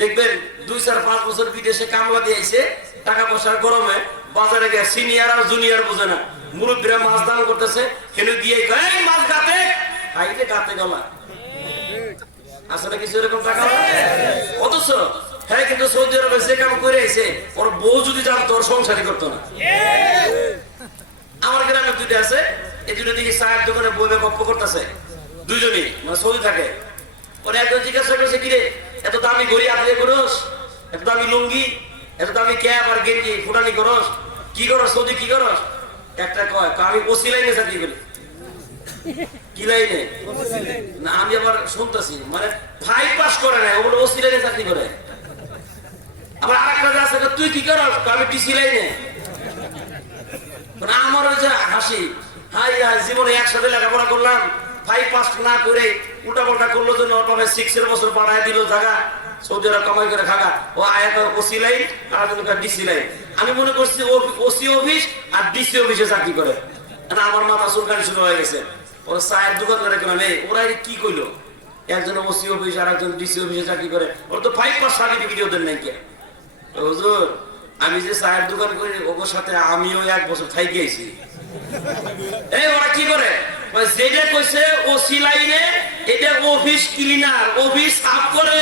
দেখবেন 2-4-5 বছর বিদেশে কামলা দিয়ে আইছে, টাকা পয়সার গরমে বাজারে গিয়ে সিনিয়র আর জুনিয়র বুঝে না, মুরব্বীরা মাছ দান করতেছে, হেন দিয়ে কয় এই মাছ গাতে খাইতে গাতে গলা আসলে কিছু এরকম টাকা। অথচ হ্যাঁ কিন্তু সৌদি আরবে যে কাম করে আইছে, ওর বউ যদি জানতো ওর সংসারই করতো না। আমার গ্রামে দুইটা আছে, এই দুটো দিকে চায়ের দোকানে বইবে গপ্প করতেছে, দুইজনই মানে সৌদি থাকে। ওরা একজন জিজ্ঞাসা করছে, কিরে এত দামি ঘড়ি আপনি করস, এত দামি লুঙ্গি, এত দামি ক্যাপ আর গেঞ্জি ফুটানি করস, কি করস সৌদি কি করস? একটা কয় আমি ওসি লাইনে চাকরি করি। কি লাইনে? না আমি আবার শুনতেছি মানে 5 পাস করে না, ওগুলো ওসি লাইনে চাকরি করে। আবার আরেকটা আছে, তুই কি করস? আমি ডিসি লাইনে। আমার ওই যে হাসি, হাই জীবনে একসাথে লেখাপড়া করলাম, 5 পাস না করে উল্টা পাল্টা করলো জন্য ওর বাবা 6 এর বছর পাঠায় দিল জায়গা, সৌদি আরব কামাই করে খাগা। ও আয়াত ওসি লাইন আর ডিসি লাইন। আমি মনে করছি ও ওসি অফিস আর ডিসি অফিসে চাকরি করে। আমার মাথা চুলকানি শুরু হয়ে গেছে। ওরা চায়ের দোকান করে কেন নেই, ওরা কি কইলো একজন ওসি অফিস আর একজন ডিসি অফিসে চাকরি করে, ওর তো 5 পাস সার্টিফিকেট ওদের নাই। কে হুজুর আমি যে চায়ের দোকান করি ওর সাথে আমিও 1 বছর থাই গিয়েছি। এই ওরা কি করে, যেটা কইছে ওসি লাইনে এটা অফিস ক্লিনার, অফিস সাফ করে।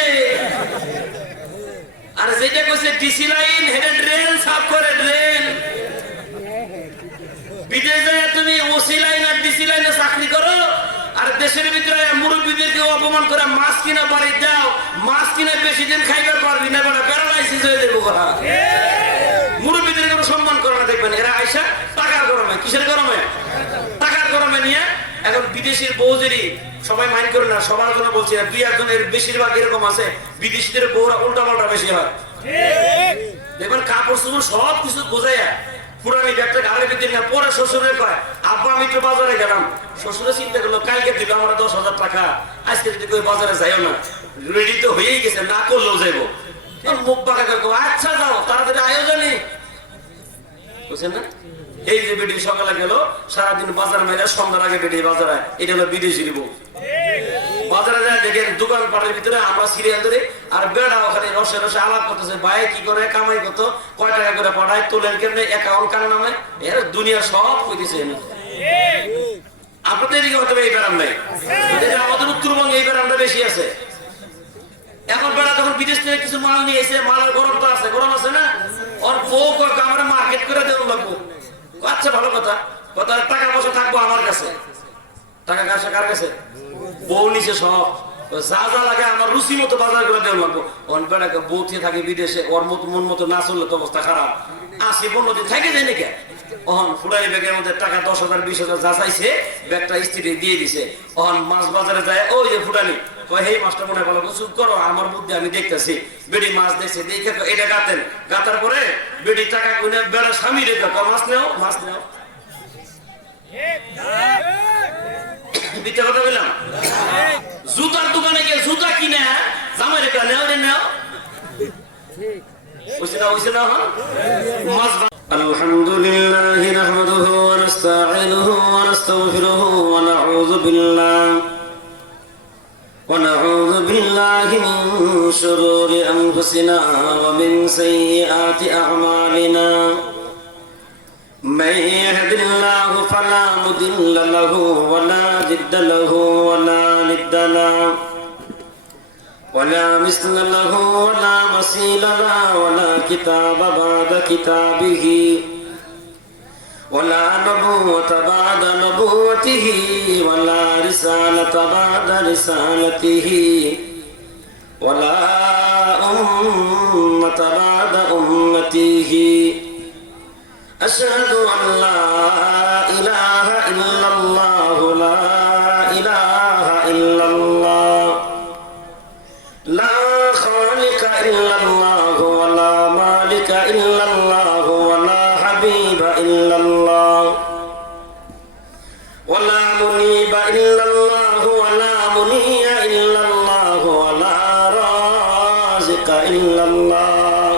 আর যেটা কইছে ডিসি লাইন এটা ড্রেন সাফ করে, ড্রেন। বিদেশে তুমি ওসি লাইন আর ডিসি লাইনে চাকরি করো, আর দেশের ভিতরে মুরব্বীদেরকে অপমান করে মাছ কিনা বাড়ি যাও, মাছ কিনে বেশি দিন খাইবার পারবি না, প্যারালাইসিস হয়ে যাবো। মুরব্বীদের কোনো সম্মান করে না। দেখবেন এরা আইসা টাকার গরমে, কিসের গরমে? টাকার গরমে নিয়ে এখন বিদেশির বউদেরই সবাই মাইন্ড করে না, সবার জন্য বলছি না, 2-1 বেশিরভাগ এরকম আছে, বিদেশিদের বউরা উল্টা পাল্টা বেশি হয়। দেখবেন কাপড় চোপড় সব কিছু বোঝাইয়া পুরানি ব্যাগটা ঘরের ভিতরে না, পরে শ্বশুরের কয় আব্বা আমি তো বাজারে গেলাম। শ্বশুরে চিন্তা করলো কালকে দিল আমরা 10,000 টাকা, আজকে যদি কই বাজারে যাইও না, রেডি তো হয়েই গেছে, না করলেও যাইবো। মুখ পাকা করবো, আচ্ছা যাও তাড়াতাড়ি আয়োজনই বুঝছেন না। এই যে বেটি সকালে গেল, সারাদিন বাজার মেরে সন্ধ্যার আগে বেটি বাজারে, এটা হলো বিদেশির বউ। বাজারে যায় দেখেন দোকান পাটের ভিতরে আমরা সিরিয়াল ধরে, আর বেড়া ওখানে রসে রসে আলাপ করতেছে, ভাই কি করে কামাই কত, কয় টাকা করে পাঠায়, তোলেন কেমনে, অ্যাকাউন্ট কার নামে, এর দুনিয়া সব কইতেছে। আপনাদের এদিকে হয়তো এই ব্যারাম নাই, আমাদের উত্তরবঙ্গে এই ব্যারামটা বেশি আছে। এখন বেড়া তখন বিদেশ থেকে কিছু মাল নিয়ে এসে, মালের গরম তো আছে, গরম আছে না, ওর বউ আমরা মার্কেট করে দেবো লাগবো। আচ্ছা ভালো কথা, কথা টাকা পয়সা থাকবো আমার কাছে, টাকা কাছে কার কাছে? বউ নিচে সব যা যা লাগে আমার রুচি মতো বাজার করে দেওয়া লাগবো। ওর বেড়াকে বউ থেকে থাকে বিদেশে, ওর মতো মন মতো না চললে তো অবস্থা খারাপ। 80-15 দিন থাকে যায় নাকি, ওহন ফুটাই ব্যাগের মধ্যে টাকা 10,000 20,000 যা চাইছে ব্যাগটা স্ত্রী দিয়ে দিছে। ওহন মাছ বাজারে যায়, ওই যে ফুটানি এই মাছটা মনে ভালো চুপ করো, আমার বুদ্ধি আমি দেখতেছি। বেড়ি মাছ দেখছে, দেখে এটা গাতেন, গাতার পরে বেড়ি টাকা কিনে বেড়া স্বামী রেখে মাছ নেও, মাছ নেও। মিথ্যা কথা বললাম? জুতার দোকানে গিয়ে জুতা কিনে জামাই রেখা নেও, নেও আলহামদুলিল্লাহি নাহমাদুহু ওয়া নাস্তাঈনুহু ওয়া নাস্তাগফিরুহু ওয়া নাউযু বিল্লাহি মিন শুরুরি আনফুসিনা ওয়া মিন সাইয়্যাতি আ'মালিনা। من يهد الله فلا مضل له ولا ضد له ولا ند له ولا مثل له ولا مثيل له ولا كتاب بعد كتابه ولا نبوة بعد نبوته ولا رسالة بعد رسالته ولا أمة بعد أمته. أشهد أن لا إله إلا الله لا إله إلا الله لا خالق إلا الله ولا مالك إلا الله ولا حبيب إلا الله ولا منيب إلا الله ولا مني إلا الله ولا رازق إلا الله.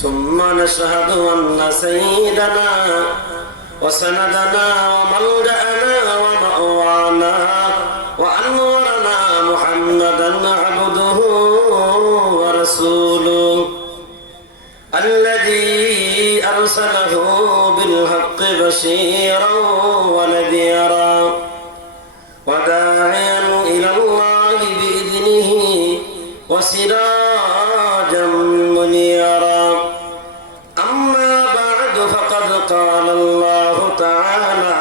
ثم نشهد أن سيدنا وسندنا وملجأنا ومأوانا وأنورنا محمدا عبده أرسله بالحق بشيرا ونذيرا وداعيا إلى الله بإذنه وسراجا منيرا أما بعد فقد قال الله تعالى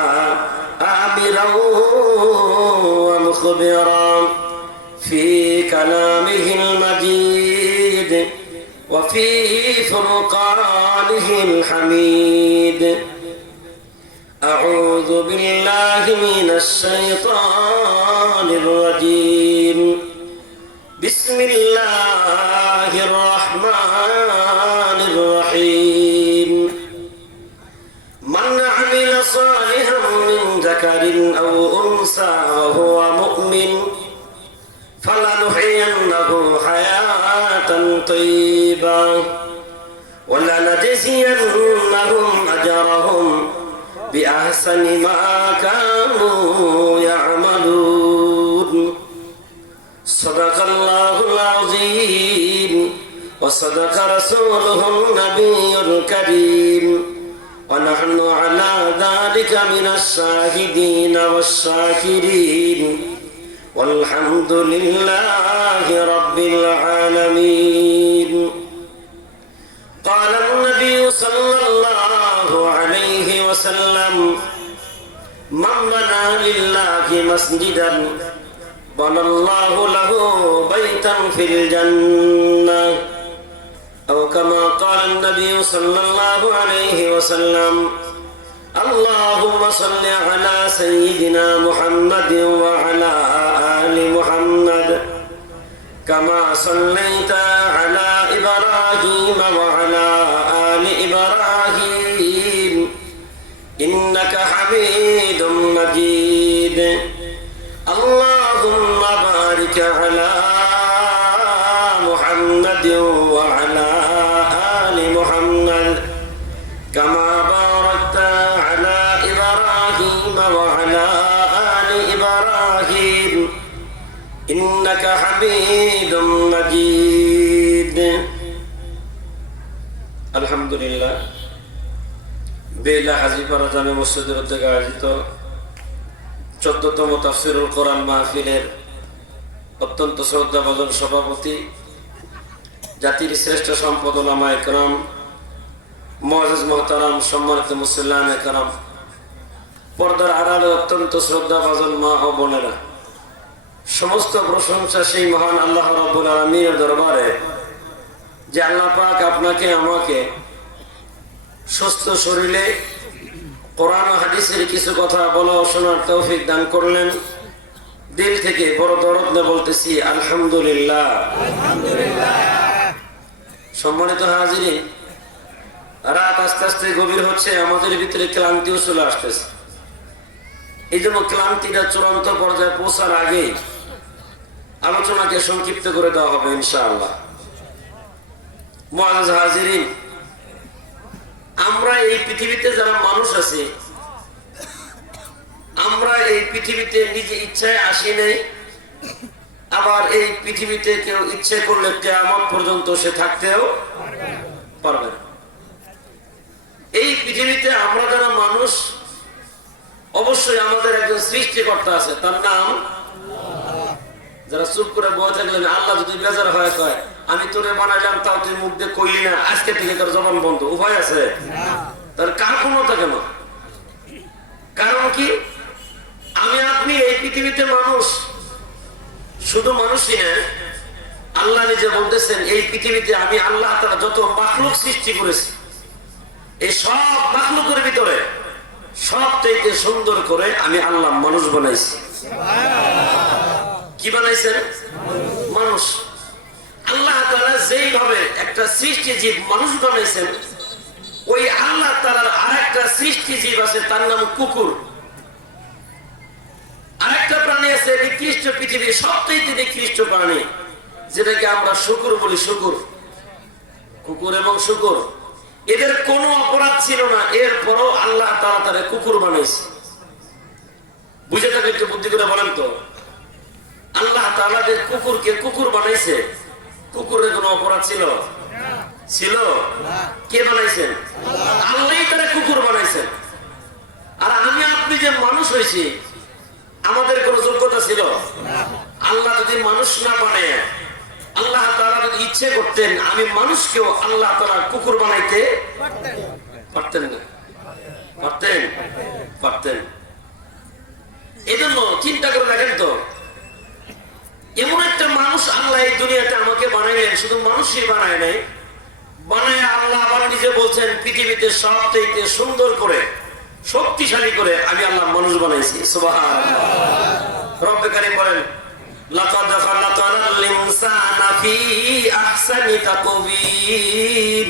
عابرا ومخبرا في كلامه المجيد وفي فرقانه الحميد أعوذ بالله من الشيطان الرجيم بسم الله الرحمن الرحيم من عمل صالحا من ذكر أو أنثى وهو مؤمن فلنحيينه حياة طيبة ولنجزينهم أجرهم بأحسن ما كانوا يعملون صدق الله العظيم وصدق رسوله النبي الكريم ونحن على ذلك من الشاهدين والشاكرين والحمد لله رب العالمين قال النبي صلى الله عليه وسلم من بنى لله مسجدا بنى الله له بيتا في الجنة أو كما قال النبي صلى الله عليه وسلم اللهم صل على سيدنا محمد وعلى آل محمد كما صليت على إبراهيم وعلى آل إبراهيم إنك حميد مجيد اللهم بارك على محمد وعلى آل محمد كما باركت على إبراهيم وعلى آل إبراهيم إنك حميد مجيد الحمد لله বেলা হাজিপাড়া জামে মসজিদের উদ্যোগে আয়োজিত 14তম তাফসীরুল কোরআন মাহফিলের অত্যন্ত শ্রদ্ধাভাজন সভাপতি জাতির শ্রেষ্ঠ সম্পদ উলামায়ে কেরাম মুআজ্জিজ মুহতারাম সম্মানিত মুসল্লিয়ানে কেরাম পর্দার আড়ালে অত্যন্ত শ্রদ্ধাভাজন মা ও বোনেরা সমস্ত প্রশংসা সেই মহান আল্লাহ রাব্বুল আলামিনের দরবারে যে আল্লাহ পাক আপনাকে আমাকে সুস্থ শরীরে কোরআন ও হাদিসের কিছু কথা বলা ও শোনার তৌফিক দান করলেন দিল থেকে বড় দরদ নিয়ে বলতেছি আলহামদুলিল্লাহ আলহামদুলিল্লাহ সম্মানিত হাজিরিন রাত আস্তে আস্তে গভীর হচ্ছে আমাদের ভিতরে ক্লান্তিও চলে আসতেছে এই জন্য ক্লান্তিটা চূড়ান্ত পর্যায়ে পৌঁছার আগে আলোচনাকে সংক্ষিপ্ত করে দেওয়া হবে ইনশাআল্লাহ মুআজ্জিজ হাজিরিন আমরা এই পৃথিবীতে যারা মানুষ আছি আমরা এই পৃথিবীতে নিজে ইচ্ছায় আসি নাই আবার এই পৃথিবীতে কেউ ইচ্ছে করলে কিয়ামত পর্যন্ত সে থাকতেও পারবে না এই পৃথিবীতে আমরা যারা মানুষ অবশ্যই আমাদের একজন সৃষ্টিকর্তা আছে তার নাম যারা চুপ করে বসে থাকলেন আল্লাহ যদি বেজার হয় কয় আমি তোরে বানাইলাম তাও তুই মুখ দিয়ে কইলি না আজকে থেকে তোর জবান বন্ধ উপায় আছে তার কার ক্ষমতা কেন কারণ কি আমি আপনি এই পৃথিবীতে মানুষ শুধু মানুষই না আল্লাহ নিজে বলতেছেন এই পৃথিবীতে আমি আল্লাহ তাআলা যত মাখলুক সৃষ্টি করেছি এই সব মাখলুকের ভিতরে সবচেয়ে সুন্দর করে আমি আল্লাহ মানুষ বানাইছি কি বানাইছেন মানুষ আল্লাহ তাআলা যেইভাবে একটা সৃষ্টি জীব মানুষ বানাইছেন ওই আল্লাহ তাআলার আরেকটা সৃষ্টি জীব আছে তার নাম কুকুর আরেকটা প্রাণী আছে নিকৃষ্ট পৃথিবীর সবচেয়ে নিকৃষ্ট প্রাণী যেটাকে আমরা শুকর বলি শুকর কুকুর এবং শুকর এদের কোনো অপরাধ ছিল না এরপরও আল্লাহ তাআলা তারে কুকুর বানাইছে বুঝে থাকলে একটু বুদ্ধি করে বলেন তো আল্লাহ তাআলা যে কুকুরকে কুকুর বানাইছে কুকুরের কোনো অপরাধ ছিল ছিল? কে বানাইছেন? আল্লাহই তারা কুকুর বানাইছেন। আর আমি আপনি যে মানুষ হয়েছি, আমাদের কোন যোগ্যতা ছিল? আল্লাহ যদি মানুষ না বানায়, আল্লাহ তাআলা যদি ইচ্ছে করতেন আমি মানুষকেও আল্লাহ তাআলা কুকুর বানাইতে পারতেন না? পারতেন? পারতেন। এজন্য চিন্তা করে দেখেন তো, এমন একটা মানুষ আল্লাহ এই দুনিয়াতে আমাকে বানাইলেন, শুধু মানুষই বানায় নাই, বানায় আল্লাহ আবার নিজে বলছেন পৃথিবীতে সবচেয়ে সুন্দর করে শক্তিশালী করে আমি আল্লাহ মানুষ বানাইছি। সুবহানাল্লাহ। রব্বে কারীম বলেন লাকাদ খালাকাল ইনসানা ফি আহসানি তাকওয়িম।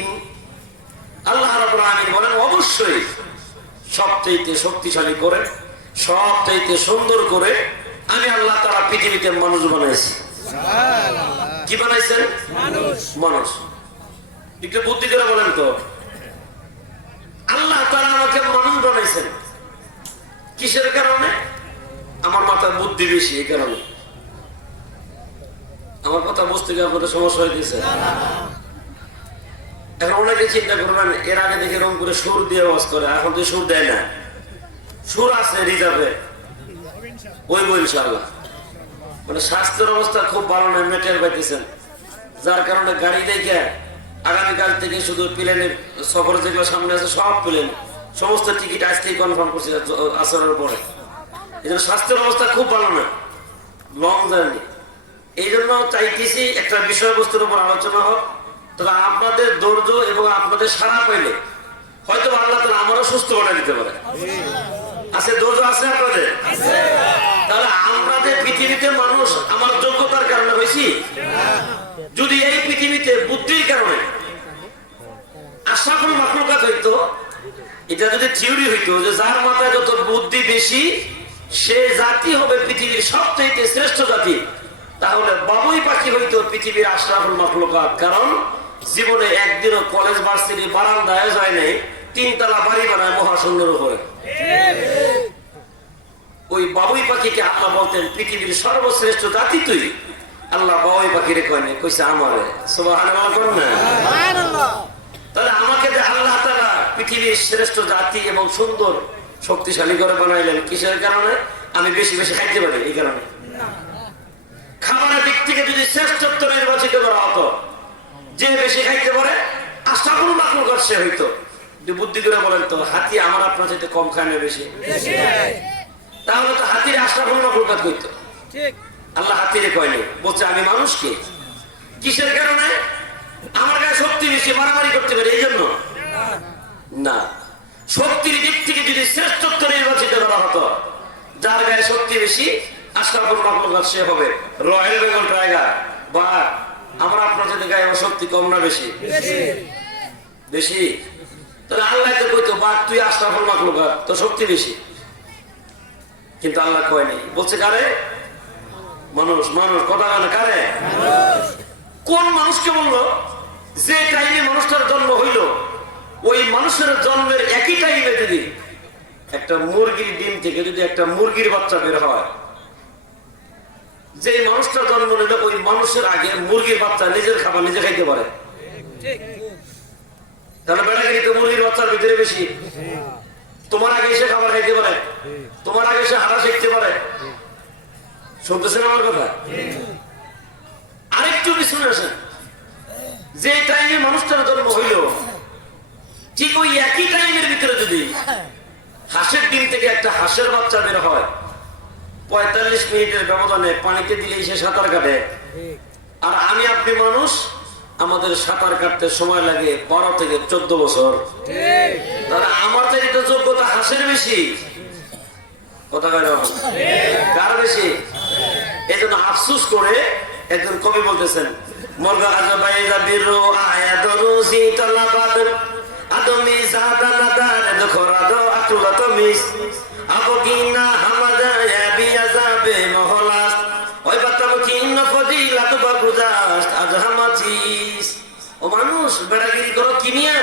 আল্লাহ রাব্বুল আলামিন বলেন অবশ্যই সবচেয়ে শক্তিশালী করে সবচেয়ে সুন্দর করে আমি আল্লাহ তাআলা পৃথিবীতে মানুষ বানাইছি। সুবহানাল্লাহ। কি বানাইছেন? মানুষ। মানুষ। একটু বুদ্ধি করে বলেন তো, আল্লাহ তাআলা আমাকে মানুষ বানাইছেন কিসের কারণে? আমার মাথায় বুদ্ধি বেশি, এই কারণে। আমার কথা বুঝতে গিয়ে আপনাদের সমস্যা হইতেছে? এখন অনেকে চিন্তা করবেন এর আগে দেখে রং করে সুর দিয়ে আওয়াজ করে, এখন তো সুর দেয় না। সুর আছে রিজার্ভে, ওই বই ইনশাআল্লাহ। মানে স্বাস্থ্যের অবস্থা খুব ভালো নয়, মেটের পাইতেছেন, যার কারণে গাড়ি দেখে আগামীকাল থেকে শুধু প্লেনের সফর যেগুলো সামনে আছে সব প্লেন, সমস্ত টিকিট আজকেই কনফার্ম করছি আসরের পরে। এই জন্য স্বাস্থ্যের অবস্থা খুব ভালো না, লং জার্নি। এই জন্য চাইতেছি একটা বিষয়বস্তুর উপর আলোচনা হোক, তবে আপনাদের ধৈর্য এবং আপনাদের সাড়া পাইলে হয়তো আল্লাহ তাআলা আমারও সুস্থ বানিয়ে দিতে পারে। আছে ধৈর্য আছে আপনাদের? তাহলে আমাদের পৃথিবীতে মানুষ আমার যোগ্যতার কারণে হয়েছি? যদি এই পৃথিবীতে বুদ্ধির কারণে আশরাফুল মাখলুকাত হইতো, এটা যদি থিওরি হইতো যে যার মাথায় যত বুদ্ধি বেশি সে জাতি হবে পৃথিবীর সবচেয়ে শ্রেষ্ঠ জাতি, তাহলে বাবুই পাখি হইতো পৃথিবীর আশরাফুল মাখলুকাত। কারণ জীবনে একদিনও কলেজ ভার্সিটি বারান্দায় যায় নাই, তিনতলা বাড়ি বানায় মহাশূন্যের উপরে। ওই বাবুই পাখিকে আল্লাহ বলতেন পৃথিবীর সর্বশ্রেষ্ঠ জাতি তুই। আল্লাহ বাবুই পাখিরে কয়নি, কইছে আমারে। সুবহানাল্লাহ বলেন না? সুবহানাল্লাহ। তাহলে আমাকে যে আল্লাহ তাআলা পৃথিবীর শ্রেষ্ঠ জাতি এবং সুন্দর শক্তিশালী করে বানাইলেন কিসের কারণে? আমি বেশি বেশি খাইতে পারি, এই কারণে। খাবারের দিক থেকে যদি শ্রেষ্ঠত্ব নির্বাচিত করা হতো, যে বেশি খাইতে পারে আশরাফুল মাখলুকাত সে হইতো। বুদ্ধি করে বলেন তো, হাতি আমার আপনার চাইতে কম খায় না বেশি? তাহলে তো হাতির আশরাফুল মাখলুকাত হইতো। আল্লাহ হাতিরে কয়নি, বলছে আমি মানুষকে। কিসের কারণে? আমার গায়ে শক্তি বেশি, মারামারি করতে পারি এই জন্য না। শক্তির দিক থেকে যদি শ্রেষ্ঠত্ব নির্বাচিত করা হতো, যার গায়ে শক্তি বেশি আশরাফুল মাখলুকাত সে হবে রয়্যাল বেঙ্গল টাইগার। বা আমার আপনার চাইতে গায়ে শক্তি কম না বেশি? বেশি। তাহলে আল্লাহ তো কইতো বাঘ তুই আশরাফুল মাখলুকাত, তোর শক্তি বেশি। কিন্তু আল্লাহ কয়নি, বলছে কারে? মানুষ। মানুষ কথা বলে কারে? কোন মানুষকে বললো? যে টাইমে মানুষটার জন্ম হইল, ওই মানুষের জন্মের একই টাইমে যদি একটা মুরগির ডিম থেকে যদি একটা মুরগির বাচ্চা বের হয়, যে মানুষটার জন্ম নিল ওই মানুষের আগে মুরগির বাচ্চা নিজের খাবার নিজে খাইতে পারে। তাহলে বেড়াগিরি তো মুরগির বাচ্চার ভিতরে বেশি। তোমার আগে এসে খাবার খাইতে পারে, তোমার আগে এসে হাঁটা শিখতে পারে। শুনতেছেন আমার কথা? আরেকটু শুনে আসেন, যে টাইমে মানুষটার জন্ম হইল ঠিক ওই একই টাইমের ভিতরে যদি হাঁসের ডিম থেকে একটা হাঁসের বাচ্চা বের হয়, 45 মিনিটের ব্যবধানে পানিতে দিলেই সে সাঁতার কাটে। আর আমি আপনি মানুষ, আমাদের সাঁতার কাটতে সময় লাগে 12 থেকে 14 বছর। তাহলে আমার চাইতে যোগ্যতা হাঁসের বেশি। কথা কেন? কার বেশি? এই জন্য আফসুস করে একজন কবি বলতেছেন, মর্গা আজবাইজা বিরো আয়াদরু সিতলাবাদ আদমি সাদানাদার দখরাদো আকুলাত মিস আবগিনা হামাদা ইয়াবিয়াজাবে মহলাস ওই বাতাব কিন ফদিলাত বাগুজাস আজহামাচিস। ও মানুষ, বেড়াগিরি করো কিনিয়া?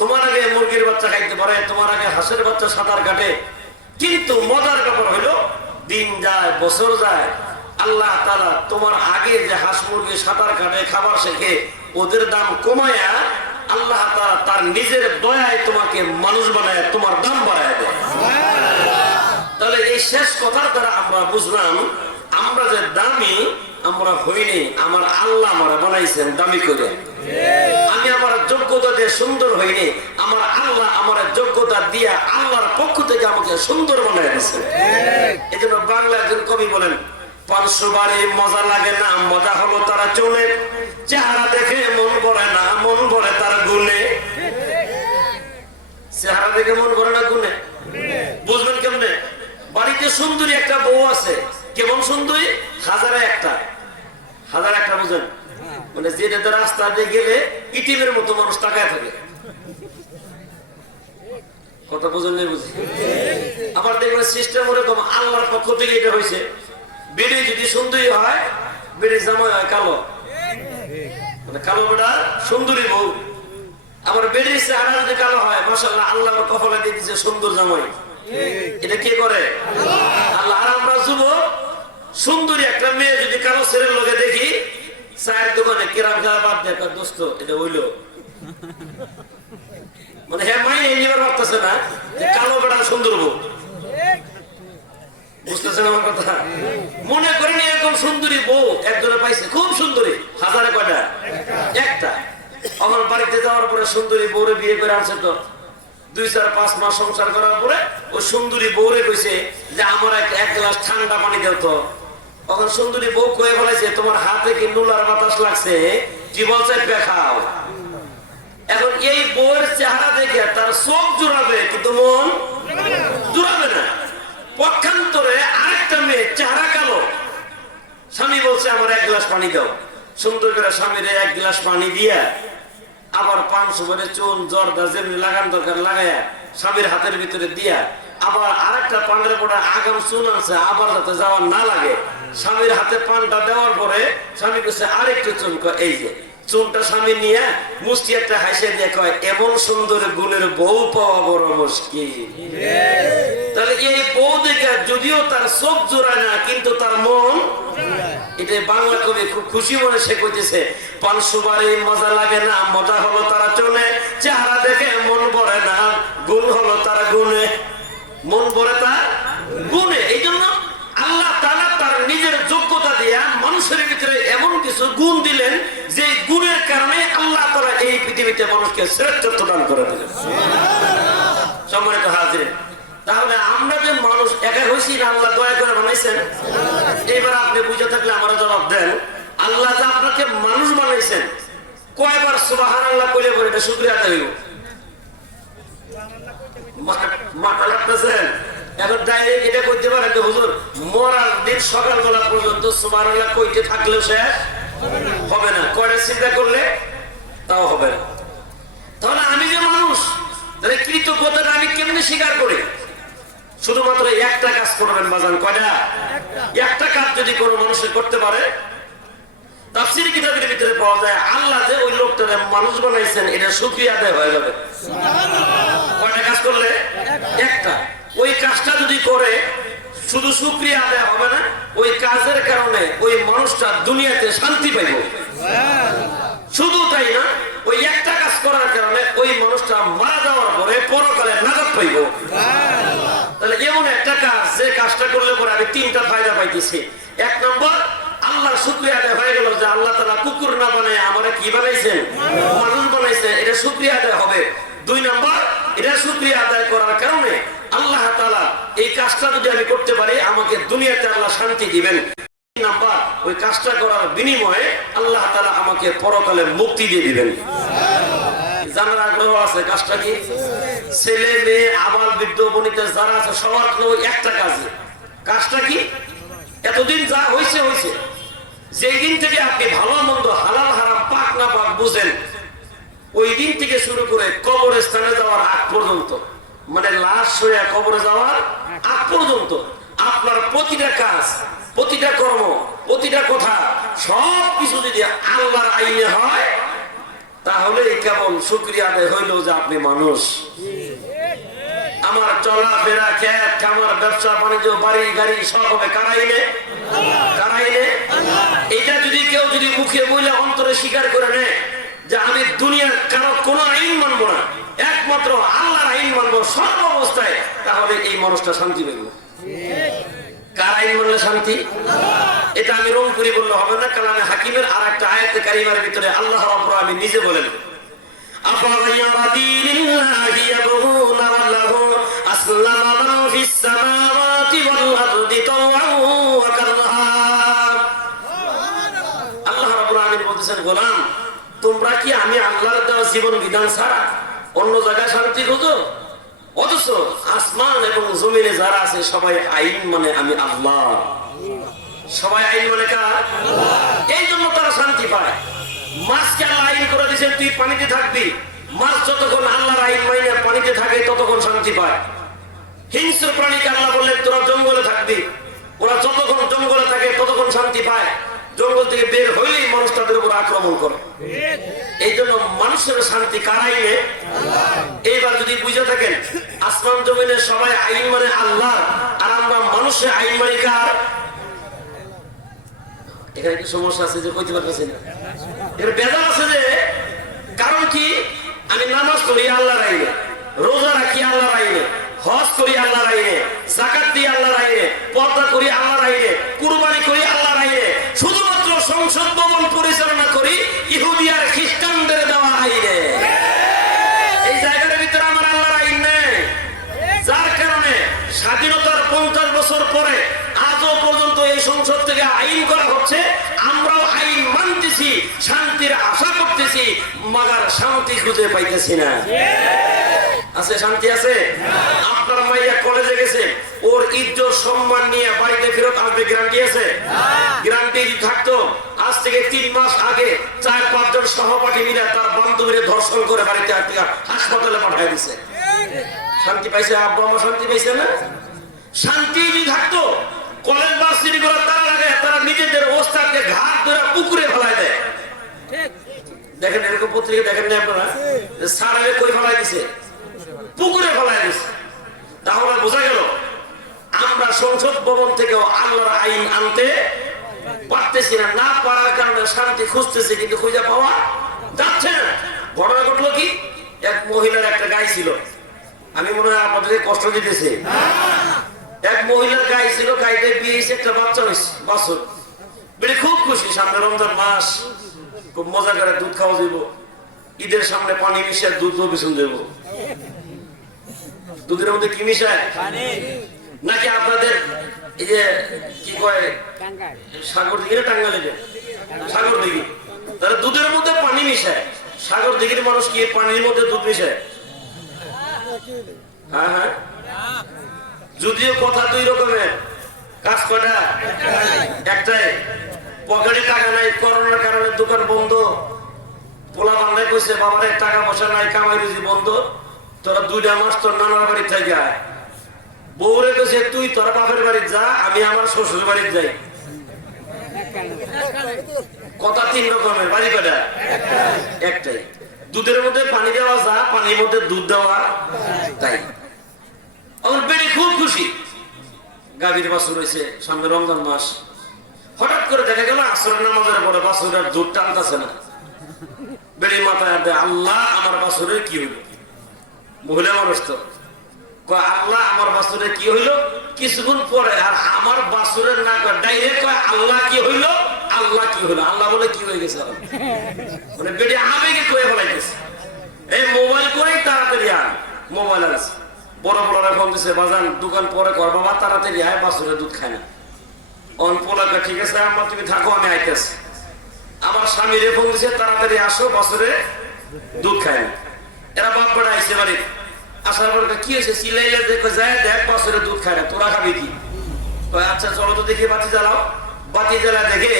তোমার আগে মুরগির বাচ্চা খাইতে পারে, তোমার আগে হাঁসের বাচ্চা সাঁতার কাটে। কিন্তু মজার ব্যাপার হইলো দিন যায় বছর যায়, আল্লাহ তাআলা তোমার আগে যে হাঁস মুরগি সাঁতার কাটে খাবার শেখে ওদের দাম কমায়া আল্লাহ তাআলা তার নিজের দয়ায় তোমাকে মানুষ বানায় তোমার দাম বাড়ায় দেয়। তাহলে এই শেষ কথার দ্বারা আমরা বুঝলাম আমরা যে দামি আমরা হইনি, আমার আল্লাহ আমারা বানাইছেন দামি করে। আমি আমার যোগ্যতা দিয়ে সুন্দর হইনি, আমার আল্লাহ আমার যোগ্যতা দিয়া আল্লাহর পক্ষ থেকে আমাকে সুন্দর বানাই দিয়েছে। এই জন্য বাংলা একজন কবি বলেন, 500 বারে মজা লাগে না, মজা হলো তারা চলে, চেহারা দেখে মন ভরে না, মন ভরে তার গুণে। চেহারা দেখে মন ভরে না গুণে বুঝবেন কেমনে? বাড়িতে সুন্দরী একটা বউ আছে, কেমন সুন্দরী? হাজারে একটা বুঝেন, মানে যেটা রাস্তা দিয়ে গেলে ইটিমের মতো মানুষ তাকায় থাকে। কথা বুঝেন না? বুঝি। আবার দেখবেন সিস্টেম ওরকম আল্লাহর পক্ষ থেকে এটা হয়েছে, বেড়ে যদি সুন্দরী হয় বেড়ে জামাই হয় কালো, মানে কালো বেড়া সুন্দরী বউ। আবার বেড়ে চেহারা যদি কালো হয় মাশাআল্লাহ আল্লাহ কপালে দিয়ে দিচ্ছে সুন্দর জামাই। এটা কে করে? আল্লাহ। আর আমরা যুবক সুন্দরী একটা মেয়ে যদি কালো ছেলের লোকে দেখি চায়ের দোকানে কেরাম খাওয়া বাদ দেখা দোস্ত এটা হইলো, মানে হ্যাঁ মাই নিবার পারতেছে না কালো বেড়া সুন্দর বউ। বুঝতেছেন আমার কথা? মনে করেন এরকম সুন্দরী বউ একজনে পাইছে, খুব সুন্দরী, হাজারে কয়টা? একটা। আমার বাড়িতে যাওয়ার পরে সুন্দরী বউরে বিয়ে করে আনছে, তো 2-4-5 মাস সংসার করার পরে ওই সুন্দরী বউরে কইছে যে আমার এক গ্লাস ঠান্ডা পানি দাও তো। তখন সুন্দরী বউ কয়ে বলেছে, তোমার হাতে কি নুলার বাতাস লাগছে, কি বলছে খাও। এখন এই বউয়ের চেহারা দেখে তার চোখ জোড়াবে কিন্তু মন জোড়াবে না। পক্ষান্তরে আরেকটা মেয়ে চেহারা কালো, স্বামী বলছে আমার 1 গ্লাস পানি দাও। সুন্দর করে স্বামীর 1 গ্লাস পানি দিয়া আবার 500 করে চুন জর্দা যেমনি লাগান দরকার লাগাইয়া স্বামীর হাতের ভিতরে দিয়া আবার আরেকটা পানের পরে আগাম চুন আছে আবার যাতে যাওয়া না লাগে, স্বামীর হাতে পানটা দেওয়ার পরে স্বামী কাছে আরেকটু চুন, এই যে চুনটা স্বামী নিয়ে মুষ্টি একটা হাসে দিয়ে কয়, এমন সুন্দর গুণের বউ পাওয়া বড় মুশকিল। তাহলে এই বউ দেখে যদিও তার চোখ জোড়ায় না কিন্তু তার মন, এটা বাংলা কবি খুব খুশি মনে সে কইতেছে, 500 বারে মজা লাগে না, মজা হলো তারা চলে, চেহারা দেখে মন ভরে না, গুণ হলো তার গুণে, মন ভরে তার গুণে। এই জন্য আল্লাহ তাআলা তার নিজের যোগ্যতা দিয়া মানুষের ভিতরে এমন কিছু গুণ দিলেন যে গুণের কারণে আল্লাহ তাআলা এই পৃথিবীতে মানুষকে শ্রেষ্ঠত্ব দান করে দিলেন। সম্মানিত হাজির, তাহলে আমরা যে মানুষ একা হইছি না আল্লাহ দয়া করে বানাইছেন? এবার আপনি বুঝে থাকলে আমরা জবাব দেন, আল্লাহ যে আপনাকে মানুষ বানাইছেন কয়বার সুবহানাল্লাহ কইলে পরে এটা শুকরিয়া আদায় হইব? মাথা লাগতেছেন? এখন ডাইরেক্ট এটা কইতে পারেন যে হুজুর মরার দিন সকালবেলা পর্যন্ত সুবহানাল্লাহ কইতে থাকলেও শেষ হবে না, কয়টা চিন্তা করলে তাও হবে না। তাহলে আমি যে মানুষ, তাহলে কৃতজ্ঞতাটা আমি কেমনে স্বীকার করি? শুধুমাত্র একটা কাজ করবেন বাজান। কয়টা? একটা কাজ যদি কোনো মানুষের করতে পারে, তাফসীর কিতাবের ভিতরে পাওয়া যায় আল্লাহ যে ওই লোকটাকে মানুষ বানাইছেন এটা শুকরিয়া আদায় হয়ে যাবে। কয়টা কাজ করলে? একটা। ওই কাজটা যদি করে শুধু শুকরিয়া আদায় হবে না, ওই কাজের কারণে ওই মানুষটা দুনিয়াতে শান্তি পাইব। শুধু তাই না, ওই একটা কাজ করার কারণে ওই মানুষটা মারা যাওয়ার পরে পরকালে নাজাত পাইব। তাহলে এমন একটা কাজ যে কাজটা করলে পরে আমি 3টা ফায়দা পাইতেছি। 1 নম্বর, আল্লাহর শুকরিয়া আদায় হয়ে গেল যে আল্লাহ তাআলা কুকুর না বানায় আমারে কি বানাইছেন? মানুষ বানাইছেন, এটা শুকরিয়া আদায় হবে। 2 নম্বর, এটা শুকরিয়া আদায় করার কারণে আল্লাহ তাআলা এই কাজটা যদি আমি করতে পারি আমাকে দুনিয়াতে আল্লাহ শান্তি দিবেন। 3 নম্বর, ওই কাজটা করার বিনিময়ে আল্লাহ তাআলা আমাকে পরকালে মুক্তি দিয়ে দিবেন। জানার আগ্রহ আছে কাজটা কি? ছেলে মেয়ে আবাল বৃদ্ধ বনিতা যারা আছে সবার ওই একটা কাজে। কাজটা কি? এতদিন যা হয়েছে হয়েছে, যেই দিন থেকে আপনি ভালো মন্দ হালাল হারাম পাক না পাক বুঝেন, ওই দিন থেকে শুরু করে কবরস্থানে যাওয়ার আগ পর্যন্ত, মানে লাশ হয়ে কবরে যাওয়ার আগ পর্যন্ত আপনার প্রতিটা কাজ, প্রতিটা কর্ম, প্রতিটা কথা সব কিছু যদি আল্লাহর আইনে হয় তাহলে কেবল শুকরিয়া আদায় হইল যে আপনি মানুষ। আমার চলাফেরা, খেত খামার, ব্যবসা বাণিজ্য, বাড়ি গাড়ি সব হবে কার আইনে? কারা আইনে? এটা যদি কেউ যদি মুখে বলে অন্তরে স্বীকার করে নেয় যে আমি দুনিয়ার কারো কোনো আইন মানবো না, একমাত্র আল্লাহর আইন মানবো সর্ব অবস্থায়, তাহলে এই মানুষটা শান্তি পেল। কার আইন মানলে শান্তি? এটা আমি রংপুরি বললে হবে না, কালামে হাকিমের আর একটা আয়াতে কারিমার ভিতরে আল্লাহ রাব্বুল আলামিন নিজে বলেন, আফাগায়রা দীনিল্লাহি ইয়াবগুনা ওয়ালাহু আসলামা মান ফিস সামাওয়াতি ওয়াল আরদি তাওআন ওয়া কারহা। আল্লাহ রাব্বুল আলামিন বলতেছেন, গোলাম তোমরা কি আমি আল্লাহর দেওয়া জীবন বিধান ছাড়া অন্য জায়গায় শান্তি খোঁজো? অথচ আসমান এবং জমিনে যারা আছে সবাই আইন মানে আমি আল্লাহ, সবাই আইন মানে কার? এই জন্য তারা শান্তি পায়। মাছকে আল্লাহ আইন করে দিয়েছেন তুই পানিতে থাকবি, মাছ যতক্ষণ আল্লাহর আইন মাইনে পানিতে থাকে ততক্ষণ শান্তি পায়। হিংস্র প্রাণীকে আল্লাহ বললেন তোরা জঙ্গলে থাকবি, ওরা যতক্ষণ জঙ্গলে থাকে ততক্ষণ শান্তি পায়, জঙ্গল থেকে বের হইলেই মানুষ তাদের উপর আক্রমণ করে। এই জন্য মানুষের শান্তি কার আইনে? এইবার যদি বুঝে থাকেন আসমান জমিনে সবাই আইন মানে আল্লাহ, আর আমরা মানুষের আইন মানে কার? এখানে কি সমস্যা আছে যে কইতে পারতেছি না? এর বেজার আছে যে, কারণ কি আমি নামাজ পড়ি আল্লাহর আইনে, রোজা রাখি আল্লাহর আইনে, হজ করি আল্লাহর আইনে, যাকাত দিই আল্লাহর আইনে, পর্দা করি আল্লাহর আইনে, কুরবানি করি আল্লাহর আইনে, শুধুমাত্র সংসদ ভবন পরিচালনা করি ইহুদি আর খ্রিস্টানদের দেওয়া আইনে। এই জায়গার ভিতরে আমার আল্লাহর আইন নেই, যার কারণে স্বাধীনতার 50 বছর পরে আজও পর্যন্ত এই সংসদ থেকে আইন করা হচ্ছে, আমরাও আইন মানতেছি, শান্তির আশা করতেছি, মাগার শান্তি খুঁজে পাইতেছি না। আছে শান্তি আছে? আপনার মাইয়া কলেজে গেছে, ওর ইজ্জত সম্মান নিয়ে বাড়িতে ফেরত আসবে, গ্যারান্টি আছে? গ্যারান্টি থাকতো আজ থেকে 3 মাস আগে 4-5 জন সহপাঠী মিলে তার বান্ধবীরে ধর্ষণ করে বাড়িতে হাসপাতালে পাঠিয়ে দিছে। শান্তি পাইছে? আব্বা মা শান্তি পাইছে না? শান্তি যদি থাকতো কলেজ ভার্সিটি করে তারা লাগে, তারা নিজেদের ওস্তাদকে ঘাট ধরে পুকুরে ফেলায় দেয়। দেখেন এরকম পত্রিকা দেখেন না আপনারা, স্যার কই ফেলাই দিছে? পুকুরে ফেলাই দিছে। তাহলে বোঝা গেল আমরা সংসদ ভবন থেকেও আল্লাহর আইন আনতে পারতেছি না, না পারার কারণে শান্তি খুঁজতেছি কিন্তু খুঁজে পাওয়া যাচ্ছে না। ঘটনা ঘটলো কি, এক মহিলার একটা গাই ছিল, আমি মনে হয় আপনাদের কষ্ট দিতেছি। এক মহিলার গাই ছিল, গাইতে বিয়ে হয়েছে, একটা বাচ্চা হয়েছে, বাছুর। বেড়ে খুব খুশি, সামনে রমজান মাস, খুব মজা করে দুধ খাওয়া দিব, ঈদের সামনে পানি মিশিয়ে দুধ বিছুন দেব। দুধের মধ্যে কি মিশায়? নাকি আপনাদের এই যে কি কয় সাগর দিঘি না টাঙ্গাইলে যে সাগর দিঘি, তারা দুধের মধ্যে পানি মিশায়। সাগর দিঘির মানুষ কি পানির মধ্যে দুধ মিশায়? হ্যাঁ হ্যাঁ, যদিও কথা 2 রকমের, কাজ কটা একটাই। পকেটে টাকা নাই, করোনার কারণে দোকান বন্ধ, পোলা বান্ধায় কইছে বাবারে টাকা পয়সা নাই, কামাই রুজি বন্ধ, তোরা 2টা মাস তোর নানার বাড়ি থেকে আয়। বউরে কইছে তুই তোর বাপের বাড়ি যা, আমি আমার শ্বশুর বাড়ি যাই। কথা 3 রকমের, বাড়ি কটা একটাই। দুধের মধ্যে পানি দেওয়া যা, পানির মধ্যে দুধ দেওয়া তাই। আমার বেড়ে খুব খুশি, গাভীর বাছুর হয়েছে, সামনে রমজান মাস। হঠাৎ করে দেখা গেল আসরের নামাজের পরে বাছুরের দুধ টানতেছে না। বেড়ে মাথায় দেয়, আল্লাহ আমার বাছুরের কি হইল? মহিলা মানুষ তো কয় আল্লাহ আমার বাছুরের কি হইল? কিছুক্ষণ পরে আর আমার বাছুরের না কয়, ডাইরেক্ট কয় আল্লাহ কি হইল, আল্লাহ কি হইল। আল্লাহ বলে কি হয়ে গেছে, মানে বেড়ে আবেগে কয়ে ফেলাইতেছে। এই মোবাইল করেই তাড়াতাড়ি আন, মোবাইল আছে। বড় বড়রা ফোন দিছে, বাজান দোকান পরে কর বাবা, তাড়াতাড়ি আয়, বাছুরের দুধ খায় না। অন পোলাকে ঠিক আছে আম্মা তুমি থাকো, আমি আইতেছি। আমার স্বামীরে ফোন দিছে, তাড়াতাড়ি আসো, বাছুরে দুধ খায় না। এরা বাপ বেড়া আইসে বাড়ি, আসার পর কি হয়েছে সিলাইলে দেখো যায়, দেখ বাছুরে দুধ খায় না, তোরা খাবি কি? আচ্ছা চলো তো দেখি, বাতি জ্বালাও। বাতি জ্বালা দেখে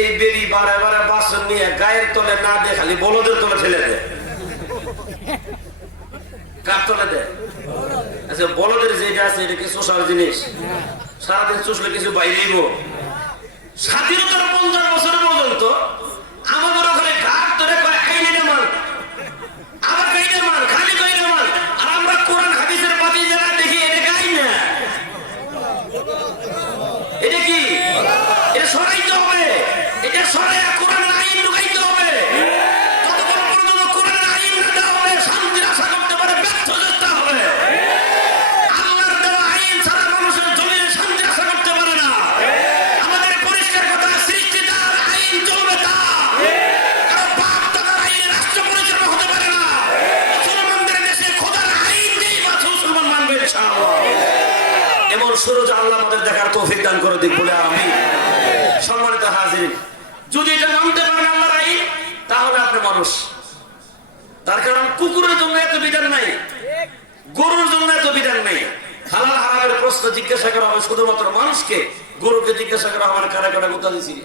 এই বেবি বারে বারে বাছুর নিয়ে গায়ের তলে না দিয়ে খালি বলদের তলে ফেলে দেয়। কার তলে দেয়? আচ্ছা বলদের যেটা আছে এটা কি চোষার জিনিস? সারাদিন চুষলে কিছু বাইরেইব। স্বাধীনতার 50 বছর পর্যন্ত আমাদের ওখানে ঘাট ধরে কয় আইনে মান, আবার কাইনে মান, খালি কাইনে মান, আর আমরা কোরআন হাদিসের বাতি জ্বালা দেখি এটা কাই না, এটা কি তৌফিক দান করে দিক বলে আমি। সম্মানিত হাজিরিন, যদি এটা মানতে পারেন আল্লাহর আইন, তাহলে আপনি মানুষ। তার কারণ কুকুরের জন্য এত বিধান নাই, গরুর জন্য এত বিধান নাই। হালাল হারামের প্রশ্ন জিজ্ঞাসা করা হবে শুধুমাত্র মানুষকে, গরুকে জিজ্ঞাসা করা হবে কারা কারা কোথা দিয়েছিলি।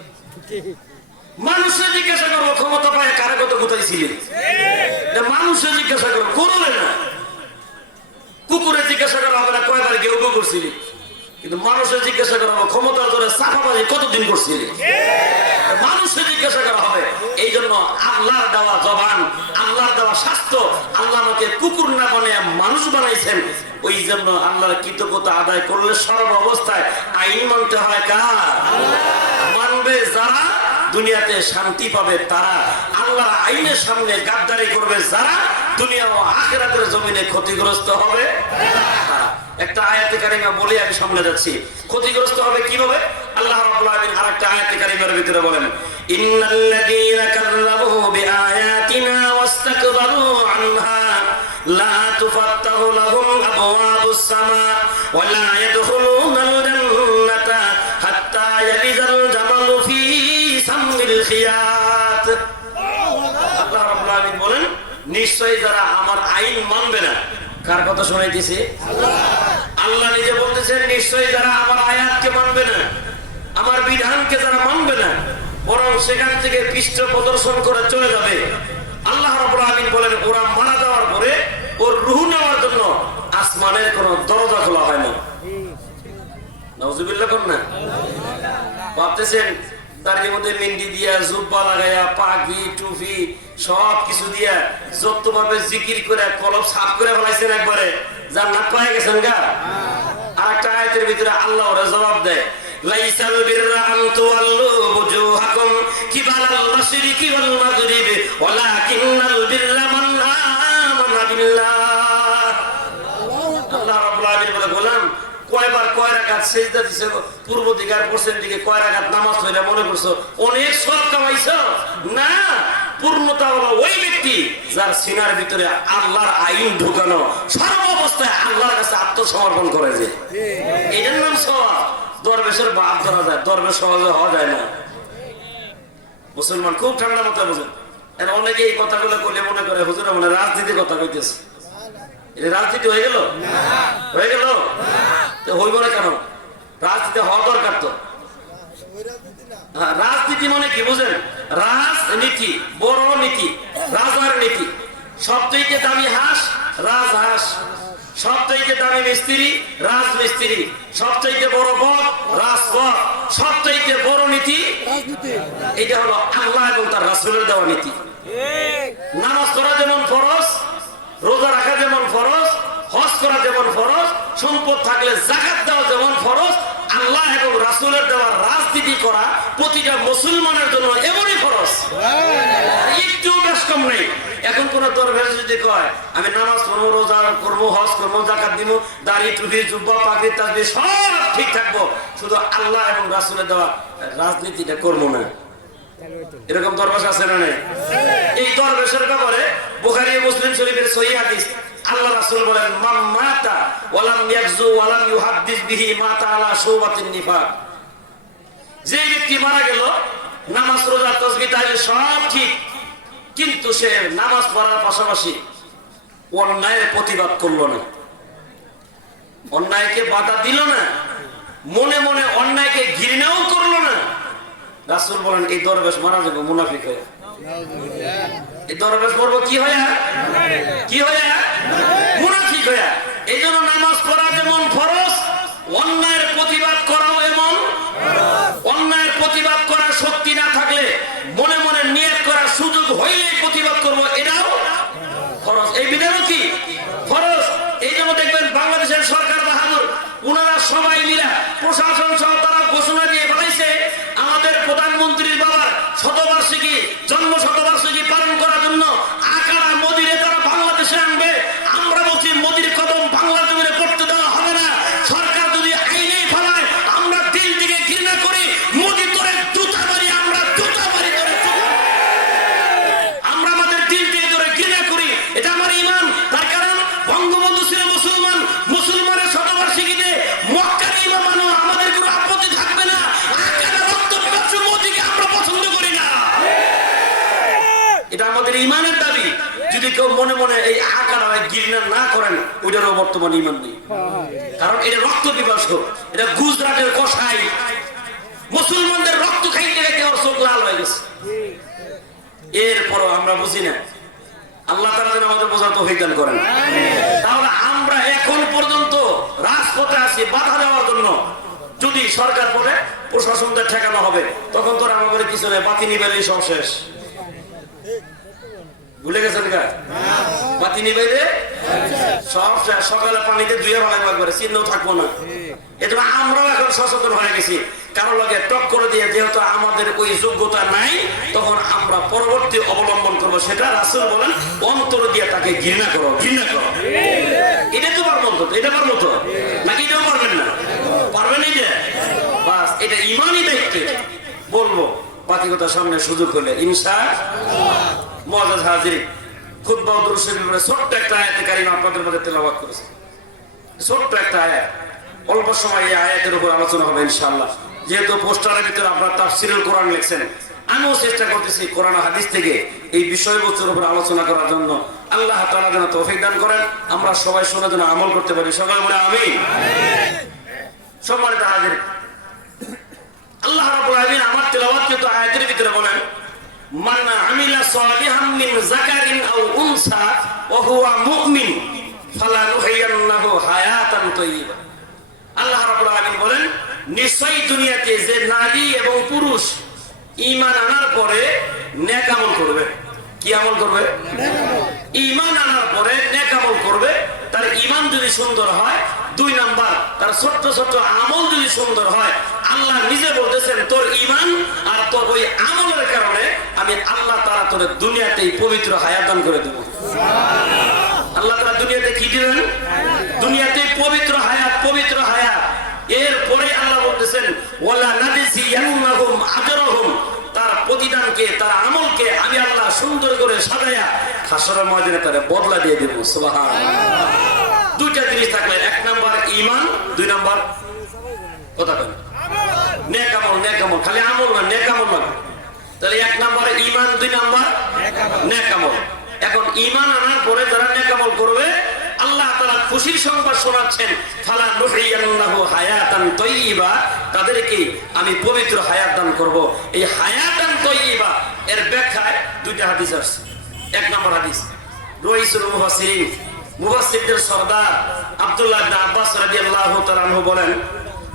মানুষে জিজ্ঞাসা করবো ক্ষমতা পায় কারা কত কোথায় ছিলেন, মানুষে জিজ্ঞাসা করবো, গরুরে না। কুকুরে জিজ্ঞাসা করা হবে না কয়বার গেউ গেউ করছিলি, কিন্তু মানুষের জিজ্ঞাসা করা হবে ক্ষমতার ধরে চাপাবাজি কতদিন করছিলি, মানুষের জিজ্ঞাসা করা হবে। এই জন্য আল্লাহর দেওয়া জবান, আল্লাহর দেওয়া স্বাস্থ্য, আল্লাহ আমাকে কুকুর না বানিয়ে মানুষ বানাইছেন। ওই জন্য আল্লাহর কৃতজ্ঞতা আদায় করলে সর্ব অবস্থায় আইন মানতে হয় কার? মানবে যারা দুনিয়াতে শান্তি পাবে তারা, আল্লাহর আইনের সামনে গাদ্দারি করবে যারা দুনিয়া ও আখিরাতের জমিনে ক্ষতিগ্রস্ত হবে। একটা আয়াতে কারিমা বলে আমি সামনে যাচ্ছি। ক্ষতিগ্রস্ত হবে কিভাবে? আল্লাহ রাব্বুল আলামিন আরেকটা আয়াতে কারিমার ভিতরে বলেন, ইন্নাল্লাযীনা কাযযাবু বিআয়াতিনা ওয়াস্তাকবারু আনহা লা তুফাত্তাহু লাহুম আবওয়াবুস সামা ওয়া লা ইয়াদখুলুনাল জান্নাতা হাত্তা ইয়ালিজাল জামালু ফি সামিল খিয়াত। আল্লাহ রাব্বুল আলামিন বলেন, নিশ্চয়ই যারা আমার আইন মানবে না। কার কথা শোনাইতেছি? আল্লাহ নিজে বলতেছেন, নিশ্চয়ই যারা আমার আয়াতকে মানবে না, আমার বিধানকে যারা মানবে না, বরং সেখান থেকে পৃষ্ঠ প্রদর্শন করে চলে যাবে। আল্লাহ রাব্বুল আলামিন বলেন, ওরা মারা যাওয়ার পরে ওর রূহ নেওয়ার জন্য আসমানের কোন দরজা খোলা হয় না। নাউজুবিল্লাহ কোন না? ভাবতেছেন তার মধ্যে মেহেন্দি দিয়া, জুব্বা লাগাইয়া, পাগড়ি টুপি সব কিছু দিয়া যতভাবে জিকির করে কলব সাফ করে ফেলাইছেন, একবারে জান্নাত পায় গেছেন গা। আরেকটা আয়াতের ভিতরে আল্লাহ ওরা জবাব দেয়, লাইসাল বিররা আন তুওয়াল্লু বুজুহাকুম কিবালাল মাশরিকি ওয়াল মাগরিবি ওয়ালাকিন্নাল বিররা মান আমানা বিল্লাহ। আল্লাহ রাব্বুল আলামিন বলে, গোলাম কয়বার কয় রাকাত সিজদা দিছো, পূর্ব দিকে আর পশ্চিম দিকে কয় রাকাত নামাজ পড়া মনে করছো অনেক সব কামাইছো না। পূর্ণতা হলো ওই ব্যক্তি যার সিনার ভিতরে আল্লাহর আইন ঢুকানো, সর্ব অবস্থায় আল্লাহর কাছে আত্মসমর্পণ করে, যে এটার নাম সওয়াব। দরবেশের বাপ ধরা যায়, দরবেশ সহজে হওয়া যায় না। মুসলমান খুব ঠান্ডা মাথায় বোঝেন। অনেকে এই কথাগুলো করলে মনে করে হুজুর মানে রাজনীতির কথা কইতেছে। এটা রাজনীতি হয়ে গেল? হয়ে গেল? হইব না কেন? রাজনীতি হওয়া দরকার তো। রাজনীতি মানে কি বুঝেন? রাজনীতি, বড় নীতি, রাজার নীতি। সবথেকে দামি হাঁস রাজহাঁস, সবথেকে দামি মিস্ত্রি রাজমিস্ত্রি, সবথেকে বড় বক রাজবক, সবথেকে বড় নীতি এটা হলো আল্লাহ এবং তার রাসূলের দেওয়া নীতি। নামাজ পড়া যেমন ফরজ, রোজা রাখা যেমন ফরজ, হজ করা যেমন ফরজ, সম্পদ থাকলে যাকাত দেওয়া যেমন ফরজ, আল্লাহ এবং রাসূলের দেওয়া রাজনীতি করা প্রতিটা মুসলমানের জন্য এমনই ফরজ, একটু বেশ কম নেই। এখন কোন দরবেশ যদি কয় আমি নামাজ পড়বো, রোজা করবো, হজ করবো, যাকাত দিব, দাড়ি টুপি জুব্বা পাগড়ি তাসবিহ সব ঠিক থাকবো, শুধু আল্লাহ এবং রাসূলের দেওয়া রাজনীতিটা করবো না, এরকম দরবেশ আছে না নাই? এই দরবেশের ব্যাপারে বুখারী ও মুসলিম শরীফের সহিহ হাদিস, আল্লাহ রাসূল বলেন, মান মাতা ওয়ালাম ইয়াগজু ওয়ালাম ইউহাদ্দিস বিহি মাতা আলা শুবাতিন নিফাক। যে ব্যক্তি মারা গেল, নামাজ রোজা তাসবিহ তাহলিল সব ঠিক, কিন্তু সে নামাজ পড়ার পাশাপাশি অন্যায়ের প্রতিবাদ করলো না, অন্যায়কে বাধা দিল না, মনে মনে অন্যায়কে ঘৃণাও করলো না, রাসূল বলেন এই দরবেশ মারা যাবে মুনাফিক হয়ে। এই দরবেশ পড়বো কি হয়ে? কি হয়ে? মুনাফিক হয়ে। এই জন্য নামাজ পড়া যেমন ফরজ, অন্যায়ের প্রতিবাদ করাও এমন। অন্যায়ের প্রতিবাদ করার শক্তি না থাকলে মনে মনে নিয়ত করার সুযোগ হইলে প্রতিবাদ করবো, এটাও ফরজ। এই বিধানও কি ফরজ। এই জন্য দেখবেন বাংলাদেশের সরকার বাহাদুর, ওনারা সবাই মিলে প্রশাসন সহ তারা ঘোষণা দিয়ে ফেলাইছে আমাদের প্রধানমন্ত্রীর বাবার শতবার্ষিকী, জন্ম শতবার্ষিকী পালন করার জন্য আকারা মোদিরে তারা বাংলাদেশে আনবে। আমরা বলছি মোদির কদম বাংলা জমিনে পড়তে দেওয়া হবে না। সরকার যদি আইন এটা আমাদের ইমানের দাবি। যদি কেউ মনে মনে এই আকার ঘৃণা না করেন, ওইটারও বর্তমান ইমান নেই। কারণ এটা রক্ত পিপাসু, এটা গুজরাটের কসাই, মুসলমানদের রক্ত খাইতে খাইতে ওর চোখ লাল হয়ে গেছে। এরপরও আমরা বুঝি না। আল্লাহ তাআলা যেন আমাদের বোঝার তৌফিক দান করেন। তাহলে আমরা এখন পর্যন্ত রাজপথে আছি বাধা দেওয়ার জন্য। যদি সরকার বলে প্রশাসনদের ঠেকানো হবে, তখন তো আমাদের পিছনে বাতি নিবাইলে সব শেষ। ভুলে গেছেন গা? বাতি নিবাইলে সব শেষ। সকালে পানিতে ধুয়ে ফেলা একবারে, চিহ্ন থাকবো না। এটা আমরাও এখন সচেতন হয়ে গেছি। কারো লগে টক করে দিয়ে, যেহেতু আমাদের ওই যোগ্যতা নাই, তখন আমরা পরবর্তী অবলম্বন করবো। সেটা রাসূল বলেন, অন্তর দিয়ে তাকে ঘৃণা করো, ঘৃণা করো। এটা তো পারবো তো, এটা পারবো তো নাকি? এটাও পারবেন না? পারবেন এই যে বাস, এটা ইমানই দেখতে বলবো। বাকি কথা সামনে সুযোগ হলে ইনশাআল্লাহ। মুআজ্জাজ হাজিরিন, খুতবা ও দুরূদ শরীফের ছোট্ট একটা আয়াতে কারিমা আপনাদের মধ্যে তেলাওয়াত করেছি। ছোট্ট একটা আয়াত, অল্প সময় এই আয়াতের উপর আলোচনা হবে ইনশাআল্লাহ। যেহেতু পোস্টারের ভিতরে আপনারা তাফসীরুল কোরআন লিখছেন, আমিও চেষ্টা করতেছি কোরআন হাদিস থেকে এই বিষয়বস্তুর উপর আলোচনা করার জন্য। আল্লাহ তাআলা যেন তৌফিক দান করেন, আমরা সবাই শুনে যেন আমল করতে পারি। সবাই বলে আমিন। সম্মানিত হাজির, আল্লাহ রাব্বুল আলামিন আমার তেলাওয়াতকৃত আয়াতের ভিতরে বলেন, মান আমিলা সালিহাম মিন যাকারিন আও উনসা ওয়া হুয়া মুমিন ফালানুহিয়ান্নাহু হায়াতান তাইয়্যিবা। আল্লাহ রাব্বুল আলামিন বলেন, নিশ্চয়ই দুনিয়াতে যে নারী এবং পুরুষ ঈমান আনার পরে নেক আমল করবে। কি আমল করবে? ঈমান আনার পরে নেক আমল করবে। তার ঈমান যদি সুন্দর হয়, 2 নাম্বার তার ছোট্ট ছোট্ট আমল যদি সুন্দর হয়, আল্লাহ নিজে বলতেছেন, তোর ঈমান আর তোর ওই আমলের কারণে আমি আল্লাহ তাআলা তোর দুনিয়াতেই পবিত্র হায়াত দান করে দেব। আল্লাহ তাআলা দুনিয়াতে কি দিবেন? দুনিয়াতে পবিত্র হায়াত, পবিত্র হায়াত। এরপরে আল্লাহ বলতেছেন, ওয়ালা নাজিয়ান্নাহুম আজরাহুম, তার প্রতিদানকে, তার আমলকে আমি আল্লাহ সুন্দর করে সাজায়া হাসরের ময়দানে তারে বদলা দিয়ে দেব। সুবহানাল্লাহ। দুইটা জিনিস থাকলে, 1 নাম্বার ঈমান, 2 নাম্বার কথা বলেন নেক আমল। নেক আমল খালি আমল না, নেক আমল না। তাহলে 1 নাম্বার ঈমান, 2 নাম্বার নেক আমল। এখন ঈমান আনার পরে যারা নেক আমল করবে, আল্লাহ তাআলা খুশির সংবাদ শোনাচ্ছেন, ফালা নুহিয়ান্নাহু হায়াতান তাইয়্যিবা, তাদেরকে আমি পবিত্র হায়াত দান করব। এই হায়াতান তাইয়্যিবা এর ব্যাখ্যায় 2টা হাদিস আছে। 1 নম্বর হাদিস, রাইসুল মুফাসসিরিন, মুফাসসিরদের সরদার আব্দুল্লাহ ইবনে আব্বাস রাদিয়াল্লাহু তাআলা আনহু বলেন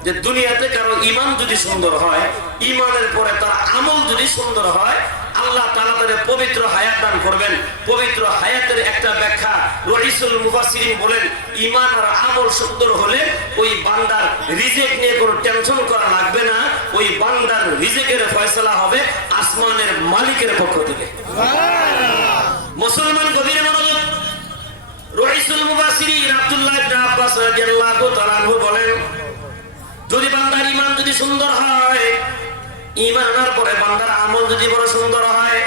যে, দুনিয়াতে কারো ঈমান যদি সুন্দর হয়, ঈমানের পরে তার আমল যদি সুন্দর হয়, আল্লাহ তাআলা তাদের পবিত্র হায়াত দান করবেন। পবিত্র হায়াতের একটা ব্যাখ্যা রাইসুল মুফাসসিরিন বলেন, ঈমান আর আমল সুন্দর হলে ওই বান্দার রিজিক নিয়ে কোনো টেনশন করা লাগবে না। ওই বান্দার রিজিকের ফয়সালা হবে আসমানের মালিকের পক্ষ থেকে। মুসলমান গভীর মনোযোগ। রাইসুল মুফাসসিরিন আব্দুল্লাহ ইবনে আব্বাস রাদিয়াল্লাহু তাআলা আনহু বলেন, যদি বান্দার ঈমান যদি সুন্দর হয়, ঈমান আনার পরে বান্দার আমল যদি বড় সুন্দর হয়,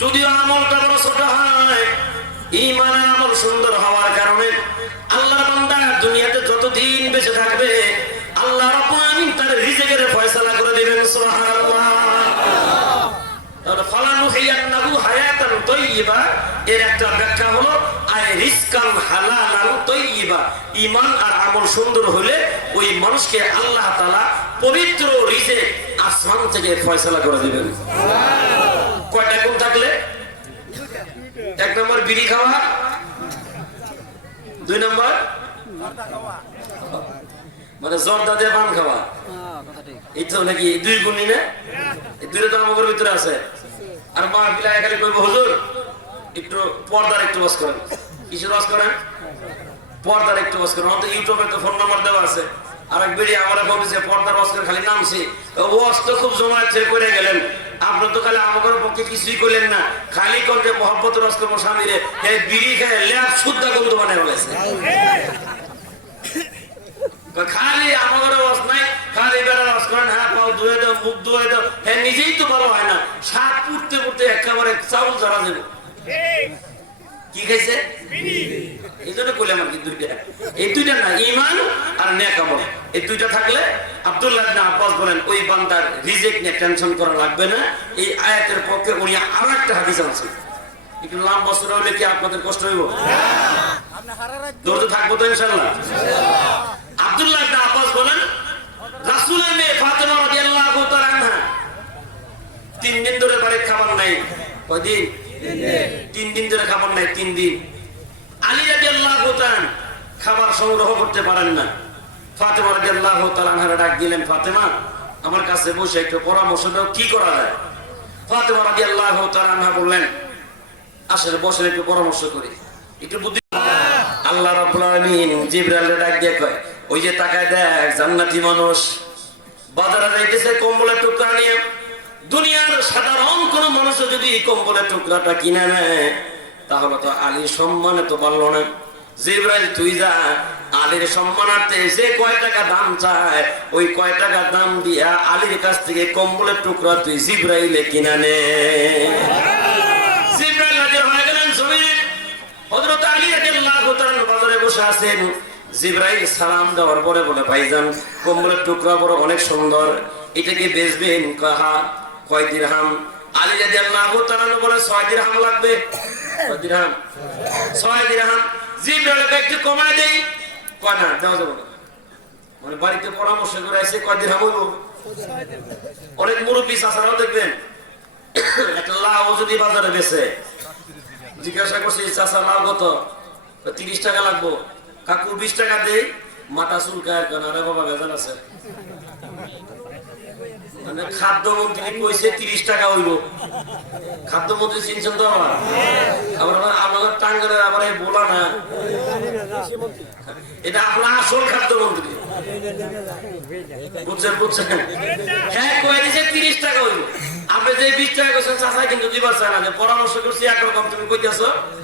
যদিও আমলটা বড় ছোট হয়, ঈমান আর আমল সুন্দর হওয়ার কারণে আল্লাহর বান্দা দুনিয়াতে যতদিন বেঁচে থাকবে, আল্লাহ রাব্বুল আলামিন তার রিজিকের ফয়সালা করে দিবেন। সুবহানাল্লাহ। তাহলে ফালানুহিয়ান্নাহু হায়াতান তাইয়্যিবা এর একটা ব্যাখ্যা হলো আয় রিজকান হালালান তাইয়্যিবা। ঈমান আর আমল সুন্দর হলে ওই মানুষকে আল্লাহ তাআলা পবিত্র রিজিক আসমান থেকে ফয়সালা করে দিবেন। সুবহানাল্লাহ। কয়টা গুণ থাকলে? 1 নম্বর বিড়ি খাওয়া, 2 নম্বর মানে জর্দা দিয়ে পান খাওয়া। এই তো নাকি 2 গুণই না? এই 2টা তো আমাদের ভিতরে আছে। আর মা পিলায় খালি কইবো, হুজুর একটু পর্দার একটু ওয়াজ করেন। কিসের ওয়াজ করেন? পর্দার একটু ওয়াজ করেন। আমাদের ইউটিউবে তো ফোন নাম্বার দেওয়া আছে। আর এক বেরিয়ে আমরা বলছি পর্দার ওয়াজ করে খালি নামছি, ওয়াজ তো খুব জমায়েত করে গেলেন। আপনার তো খালি আমাদের পক্ষে কিছুই করলেন না, খালি করতে মহব্বতের ওয়াজ করবো স্বামীরে, বিড়ি খেয়ে ল্যাব শুদ্ধা গন্ধ বানায় বলেছে। খালি আমাদের ওয়াজ নাই, খালি বেড়ার ওয়াজ করেন, হ্যাঁ পাও ধুয়ে দাও, মুখ ধুয়ে দাও। হ্যাঁ নিজেই তো ভালো হয় না, সাত পুড়তে পুড়তে একেবারে চাউল ঝরা যাবে। কি খাইছে? এই জন্য কইলাম আর কি দুইটা, এই দুইটা না, ঈমান আর নেক আমল, এই দুইটা থাকলে আব্দুল্লাহ ইবনে আব্বাস বলেন ওই বান্দার রিজিক নিয়ে টেনশন করা লাগবে না। এই আয়াতের পক্ষে উনি আরেকটা হাদিস আনছেন, একটু লাম বছর হলে কি আপনাদের কষ্ট হইব? ধৈর্য থাকবো তো ইনশাআল্লাহ। আব্দুল্লাহ ইবনে আব্বাস বলেন রাসূলের মেয়ে ফাতেমা রাদিয়াল্লাহু তাআলা আনহা 3 দিন ধরে বাড়ির খাবার নাই। কয়দিন? 3 দিন ধরে খাবার নাই, 3 দিন। আলী রাদিয়াল্লাহু তাআলা খাবার সংগ্রহ করতে পারেন না। ফাতেমা রাদিয়াল্লাহু তাআলা আনহা ডাক দিলেন, ফাতেমা আমার কাছে বসে একটু পরামর্শ দাও, কি করা যায়? ফাতেমা রাদিয়াল্লাহু তাআলা আনহা বললেন, আসলে বসে একটু পরামর্শ করি, একটু বুদ্ধি। আল্লাহ রাব্বুল আলামিন জিবরাইলকে ডাক দিয়ে কয়, ওই যে তাকায় দেখ জান্নাতি মানুষ বাজারে যাইতেছে কম্বলের টুকরা নিয়ে। দুনিয়ার সাধারণ কোন মানুষ যদি এই কম্বলের টুকরাটা কিনে নেয় তাহলে তো আলীর সম্মানে তো পারলো না। জিবরাইল তুই যা আলীর সম্মানার্থে যে কয় টাকা দাম চায় ওই কয় টাকা দাম দিয়া আলীর কাছ থেকে কম্বলের টুকরা তুই জিবরাইলে কিনে নে। জিবরাইল হাজির হয়ে গেলেন জমিনে। হযরত আলী রাদিয়াল্লাহু তাআলা বাজারে বসে আছেন। জিবরাইল সালাম দেওয়ার পরে বলে, ভাইজান কম্বলের টুকরা বড় অনেক সুন্দর, এটাকে বেচবেন? কয় দিরহাম? আলী রাদিয়াল্লাহু তাআলা বলে 6 দিরহাম লাগবে। কয় দিরহাম? 6 দিরহাম। জিবরাইল একটু কমায় দেই, কয় না দাও যাবে না, মানে বাড়িতে পরামর্শ করে আসে কয় দিরহাম হইব। অনেক মুরব্বী চাচারাও দেখবেন একটা লাউ যদি বাজারে বেচে, জিজ্ঞাসা করছি চাচা লাউ কত? 30 টাকা লাগবো। কাকু 20 টাকা দেই, মাথা চুলকায় কেন? আরে বাবা বেজাল আছে, মানে খাদ্যমন্ত্রী কইছে 30 টাকা হইব। খাদ্যমন্ত্রী চিনছেন তো? আবার আমাদের টাঙ্গারের আবার বলা না, এটা আপনার আসল খাদ্যমন্ত্রী, বুঝছেন? বুঝছেন? হ্যাঁ কয়ে দিছে 30 টাকা হইব। আপনি যে 20 টাকা করছেন চাচা কিন্তু দিবার চায় না, যে পরামর্শ করছি একরকম, তুমি কইতেছ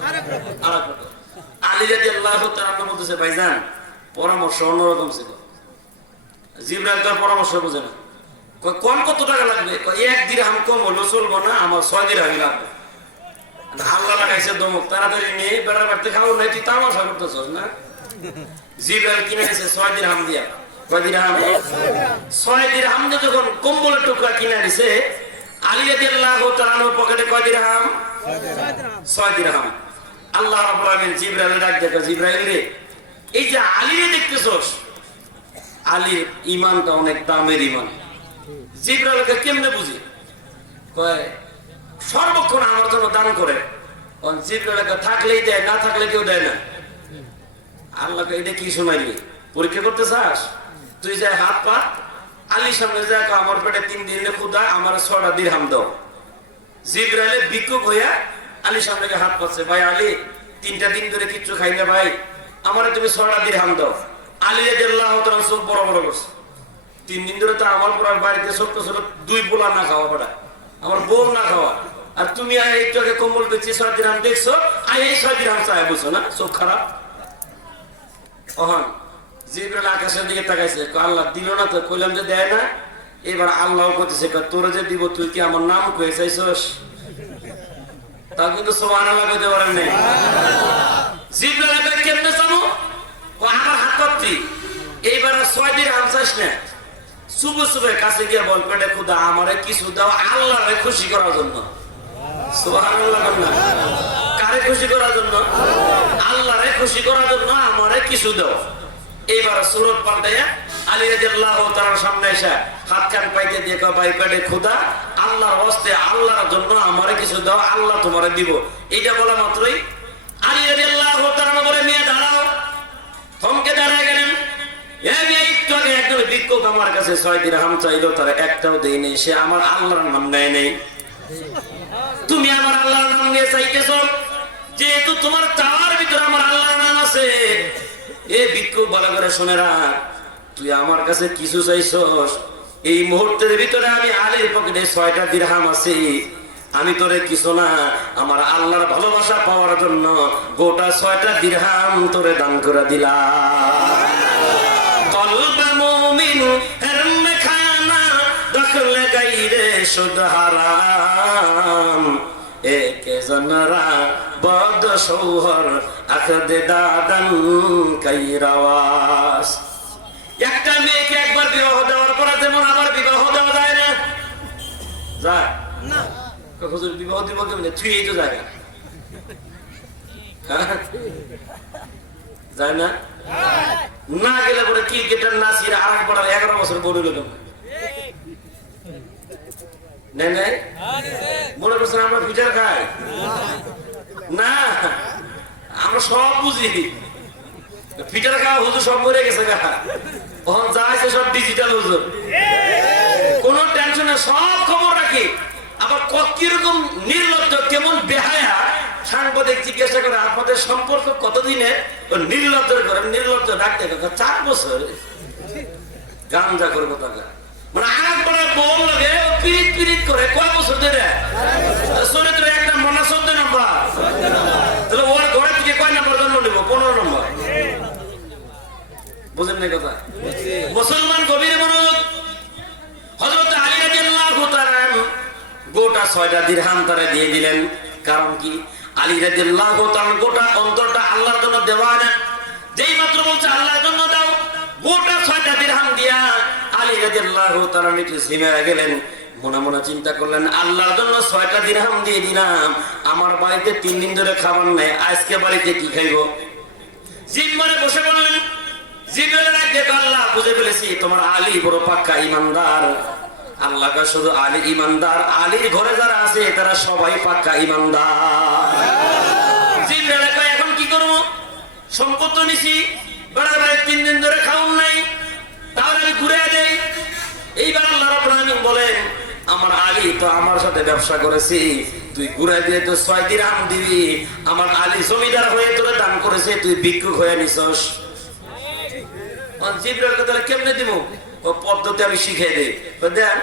আরেক রকম। আলী রাদিয়াল্লাহু তাআলা বলতেছে, ভাইজান পরামর্শ অন্যরকম ছিল। জিবরাইল তার পরামর্শ বুঝে না। কোন কত টাকা লাগবে? 1 দিরহাম কম হলো চলবো না, আমার 6 দিরহামই লাগবে। আল্লাহ লাগাইছে দমক, তাড়াতাড়ি নিয়ে বেড়ার বাড়তে খাও নাই, তুই তামাশা করতেছ না। জিবরাইল কিনে গেছে 6 দিরহাম দিয়া। কয় দিরহাম? 6 দিরহাম দিয়ে যখন কম্বলের টুকরা কিনে নিছে, আলী রাদিয়াল্লাহু তাআলার পকেটে কয় দিরহাম? 6 দিরহাম। আল্লাহ রাব্বুল আলামিন জিবরাইল ডাক দেখো, জিবরাইল রে, এই যে আলী রে দেখতেছস, আলীর ঈমানটা অনেক দামের ঈমান। জিবরাইলকে কেমনে বুঝি? কয় সর্বক্ষণ আমার জন্য দান করে। জিবরাইলকে থাকলেই দেয়, না থাকলে কেউ দেয় না। আল্লাহকে এটা কি শোনাইলি? পরীক্ষা করতে চাস? তুই যাই হাত পা আলীর সামনে যায়, আমার পেটে 3 দিনে ক্ষুধা, আমার 6টা দিরহাম দাও। জিবরাইল ভিক্ষুক হইয়া আলীর সামনে হাত পাচ্ছে, ভাই আলী 3টা দিন ধরে কিচ্ছু খাই না ভাই, আমারে তুমি 6টা দিরহাম দাও। আলী রাদিয়াল্লাহু তাআলা চোখ বড় বড় করছে। 3 দিন ধরে তো আমার পুরো বাড়িতে ছোট্ট ছোট 2 পোলা না খাওয়া পড়া, আমার বউ না খাওয়া, আর তুমি একটু আগে কম্বল বেচে 6 দিরহাম দেখছো, আর এই 6 দিরহাম চাই বুঝছো না? চোখ খারাপ। ওহন জিবরাইল আকাশের দিকে তাকাইছে, আল্লাহ দিল না তো? কইলাম যে দেয় না। এবার আল্লাহ কইতেছে, তোরে যে দিব তুই কি আমার নাম কয়ে চাইছস? তা কিন্তু সুবহানাল্লাহ কইতে পারেন নাই। জিবরাইল কেমনে জানো? আমার হাত পাত্রি এইবার 6 দিরহাম চাইছ না, সুবহ সুবহ কাছে গিয়ে বল, পেটে ক্ষুধা, আমারে কিছু দাও আল্লাহরে খুশি করার জন্য। সুবহানাল্লাহ বলনা, কারে খুশি করার জন্য? আল্লাহরে খুশি করার জন্য আমারে কিছু দাও। এইবার সুরত পাল্টাইয়া আলী রাদিয়াল্লাহু তাআলার সামনে এসে হাত কান পাইতে দিয়ে কয়, ভাই পেটে ক্ষুধা, আল্লাহর ওয়াস্তে আল্লাহর জন্য আমারে কিছু দাও, আল্লাহ তোমারে দিব। এইটা বলা মাত্রই আলী রাদিয়াল্লাহু তাআলা বলে, মেয়ে দাঁড়াও। থমকে দাঁড়ায় গেলেন। একটু আগে একজন ভিক্ষুক আমার কাছে 6 দিরহাম চাইলো, তার একটাও দেই নেই, সে আমার আল্লাহর নাম নেয় নেই। তুমি আমার আল্লাহর নাম নিয়ে চাইতেছো, যেহেতু তোমার চাওয়ার ভিতরে আমার আল্লাহর নাম আছে। এ ভিক্ষুক ভালো করে শুনে রাখ, তুই আমার কাছে কিছু চাইছস, এই মুহূর্তের ভিতরে আমি আলীর পকেটে 6টা দিরহাম আছে, আমি তোরে কিছু না, আমার আল্লাহর ভালোবাসা পাওয়ার জন্য গোটা 6টা দিরহাম তোরে দান করে দিলাম। কলবে মুমিন হেরমে খানা দখলে গাইরে সুদ হারাম, একে জনরা বদ সৌহর আখদে দাদান কাইরাওয়াস। একটা মেয়েকে একবার বিবাহ দেওয়ার পর যেমন আবার বিবাহ দেওয়া যায় না, যায় না। হুজুর বিবাহ দিব কেমনে? থুই তো জায়গা যায় না, না গেলে পরে ক্রিকেটার নাসির আর একবার 11 বছর বড় হলো মনে করছেন আমরা ফিটার খাই না, আমরা সব বুঝি। ফিটার খাওয়া হুজুর সব মরে গেছে গা, তখন যা আছে সব ডিজিটাল হুজুর, কোন টেনশনে সব খবর রাখি। আবার কিরকম নির্লজ্জ, কেমন বেহায়া। সাংবাদিক জিজ্ঞাসা করে আপনাদের সম্পর্ক কতদিনে? নির্লজ্জ করে, নির্লজ্জ ডাকতে 4 বছর গাঞ্জা করবো টাকা, মানে আরেকবার বল লাগে পিরিত পিরিত করে কয় বছর ধরে চরিত্র 1 নম্বর না 14 নম্বর, তাহলে ওর ঘরে থেকে কয় নম্বর জন্ম নেব? 15 নম্বর। বুঝেন না কথা? মুসলমান গভীর মনোযোগ। হযরত আলী রাদিয়াল্লাহু তাআলা গোটা 6টা দিরহাম তারে দিয়ে দিলেন। কারণ কি? আলী রাদিয়াল্লাহু তাআলা গোটা অন্তরটা আল্লাহর জন্য দেওয়া না, যেই মাত্র বলছে আল্লাহর জন্য দাও, গোটা 6টা দিরহাম দিয়া আলী রাদিয়াল্লাহু তাআলা নিচে ঝিমে গেলেন। মনে মনে চিন্তা করলেন, আল্লাহর জন্য 6টা দিরহাম দিয়ে দিলাম, আমার বাড়িতে 3 দিন ধরে খাবার নেই, আজকে বাড়িতে কি খাইব? জিম্মারে বসে বললেন, জিবরাইল ডাকে, আল্লাহ বুঝে ফেলেছি তোমার আলী বড় পাক্কা ঈমানদার। আল্লাহ কা শুধু আলী ঈমানদার, আলীর ঘরে যারা আছে তারা সবাই পাক্কা ঈমানদার। জিবরাইল কয়, এখন কি করব? সম্পদ তো নিছি, বাড়ি 3 দিন ধরে খাওন নাই, তাহলে আমি ঘুরে দেই। এইবার আল্লাহ রাব্বুল আলামিন বলেন, আমার আলী তো আমার সাথে ব্যবসা করেছি, তুই ঘুরে দিয়ে তো 6 দিরহাম দিবি। আমার আলী জমিদার হয়ে তোরে দান করেছে, তুই ভিক্ষুক হয়ে নিছস। জিবরাইল কে তাহলে কেমনে দিব? ও পদ্ধতি আমি শিখিয়ে দিই। দেন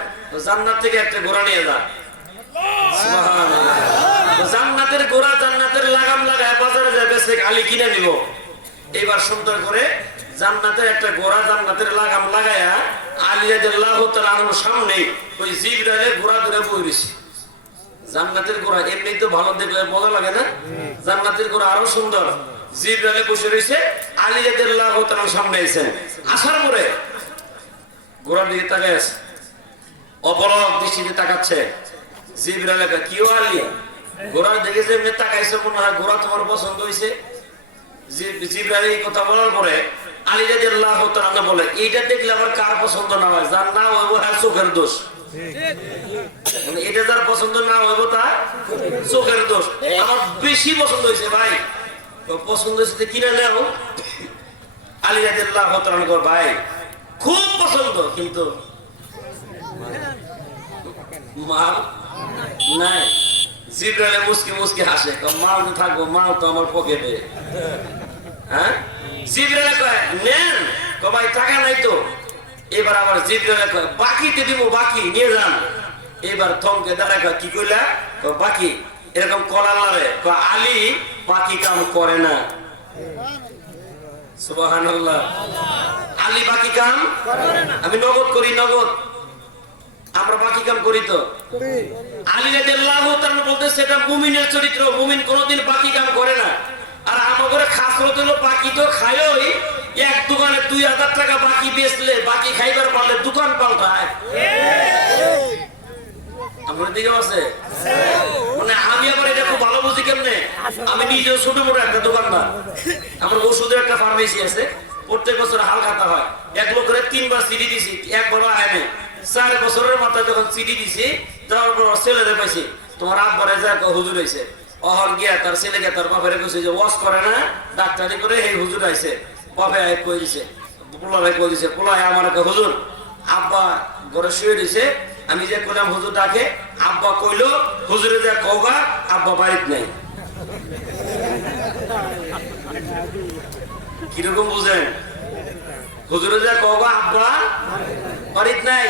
জান্নাত থেকে একটা ঘোড়া নিয়ে যা। সুবহানাল্লাহ। জান্নাতের ঘোড়া, জান্নাতের লাগাম লাগায় বাজারে যায় বেচে আলী কিনে নিব। এবার সুন্দর করে জান্নাতের একটা ঘোড়া, জান্নাতের লাগাম লাগায়া আলী রাদিয়াল্লাহু তাআলার সামনে ওই জিবরাইলের ঘোড়া ধরে বই রইছে। জান্নাতের ঘোড়া এমনি তো ভালো দেখলে মজা লাগে না? জান্নাতের ঘোড়া আরো সুন্দর। জিবরাইল বসে রইছে, আলী রাদিয়াল্লাহু তাআলার সামনে আইছেন। আসার পরে ঘোড়ার দিকে তাকায় আছে, অপলক দৃষ্টিতে তাকাচ্ছে। জিবরাইল কয়, কি আলী, ঘোড়ার দিকে যে এমনি তাকাইছে, মনে হয় ঘোড়া তোমার পছন্দ হইছে? জিবরাইল এই কথা বলার পরে আলী রাদিয়াল্লাহু তাআলা বলে, এইটা দেখলে আবার কার পছন্দ না হয়? যার না হইব হ্যাঁ চোখের দোষ। মানে এটা যার পছন্দ না হইব তার চোখের দোষ। আমার বেশি পছন্দ হয়েছে ভাই, পছন্দ হয়েছে কিনে নেও। আলী রাদিয়াল্লাহু তাআলা কয়, ভাই খুব পছন্দ, কিন্তু মাল নাই। জিবরাইল মুস্কি মুস্কি হাসে, মাল তো থাকবো, মাল তো আমার পকেটে। হ্যাঁ, জিবরাইল কয়, নেন। কয়, ভাই টাকা নাই তো। এবার আবার জিবরাইল কয়, বাকিতে দিব, বাকি নিয়ে যান। এবার থমকে দাঁড়ায় কয়, কি কইলা? কয়, বাকি। এরকম কলার লারে কয়, আলী বাকি কাম করে না। সুবহানাল্লাহ। আলী বাকি কাম করে না। আমি নগদ করি, নগদ। আমরা বাকি কাম করি তো। আলী রাদিয়াল্লাহু তাআলা বলতেছে, এটা মুমিনের চরিত্র, মুমিন কোনোদিন বাকি কাম করে না। আর আমাদের খাসরত হলো বাকি তো খায়ই, এক দোকানে 2000 টাকা বাকি বেচলে, বাকি খাইবার পারলে দোকান পাল্টায়। আমার দিকে আছে মানে, আমি আবার এটা খুব ভালো বুঝি কেমনে। আমি নিজেও ছোট মোটো একটা দোকানদার, আমার ওষুধের একটা ফার্মেসি আছে। প্রত্যেক বছর হাল খাতা হয়, 1 লোকের 3 বার সিডি দিছি, একবারও আয়নে। 4 বছরের মাথায় যখন সিডি দিছি, যাওয়ার পর ছেলেদের পাইছি, তোমার আব্বারে যা হুজুর হয়েছে। অহর গিয়া তার ছেলেকে তার বাপের কইছে যে ওয়াশ করে না, ডাক্তারি করে এই হুজুর আইছে। বাপে কই দিছে, পোলারে কই দিছে, পোলায় আমার হুজুর আব্বা ঘরে শুয়ে দিছে। আমি যে কইলাম হুজুর ডাকে, আব্বা কইলো হুজুরে যা কওগা, আব্বা বাড়িতে নাই। কিরকম বুঝেন? হুজুরে যা কওগা, আব্বা বাড়িতে নাই।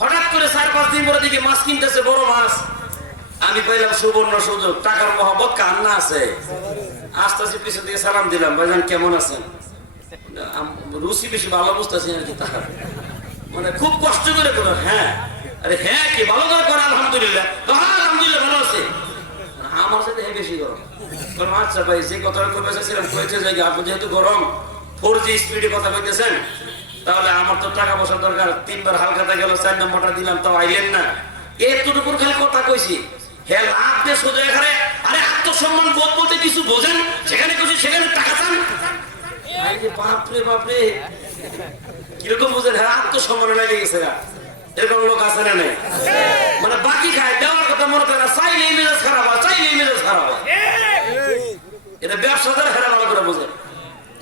হঠাৎ করে 4-5 দিন পরে দিকে মাছ কিনতেছে, বড় মাছ। আমি পাইলাম সুবর্ণ সুযোগ, টাকার মহব্বত কান্না আছে। আস্তে আস্তে পিছন দিকে সালাম দিলাম, ভাইজান কেমন আছেন? রুচি বেশি ভালো বুঝতেছি আর কি, তার মানে খুব কষ্ট করে বলো, হ্যাঁ। আরে হ্যাঁ কি ভালো করে, আলহামদুলিল্লাহ। আলহামদুলিল্লাহ ভালো আছে। বেশি গরম। আচ্ছা ভাই, যে কথাটা কই বেঁচেছিলাম কয়েছে জায়গা, আপনি যেহেতু গরম 4G স্পিডে কথা কইতেছেন, তাহলে আমার তো টাকা পয়সা দরকার। 3 বার হালকাতে গেল, 4 নম্বরটা দিলাম, তাও আইলেন না। এতটুকুর খালি কথা কইছি, হ্যাঁ আপনি সোজা এখানে আরে আত্মসম্মান বোধ বলতে কিছু বোঝেন, সেখানে কিছু সেখানে টাকা চান। বাপরে বাপরে, কিরকম বুঝেন? হ্যাঁ আত্মসম্মান লেগে গেছে। এরকম লোক আছে না নেই? মানে বাকি খায়, দেওয়ার কথা মনে করে না, চাইলেই মেজাজ খারাপ হয়, চাইলেই মেজাজ খারাপ হয়। এটা ব্যবসাদার হেরা ভালো করে বোঝে,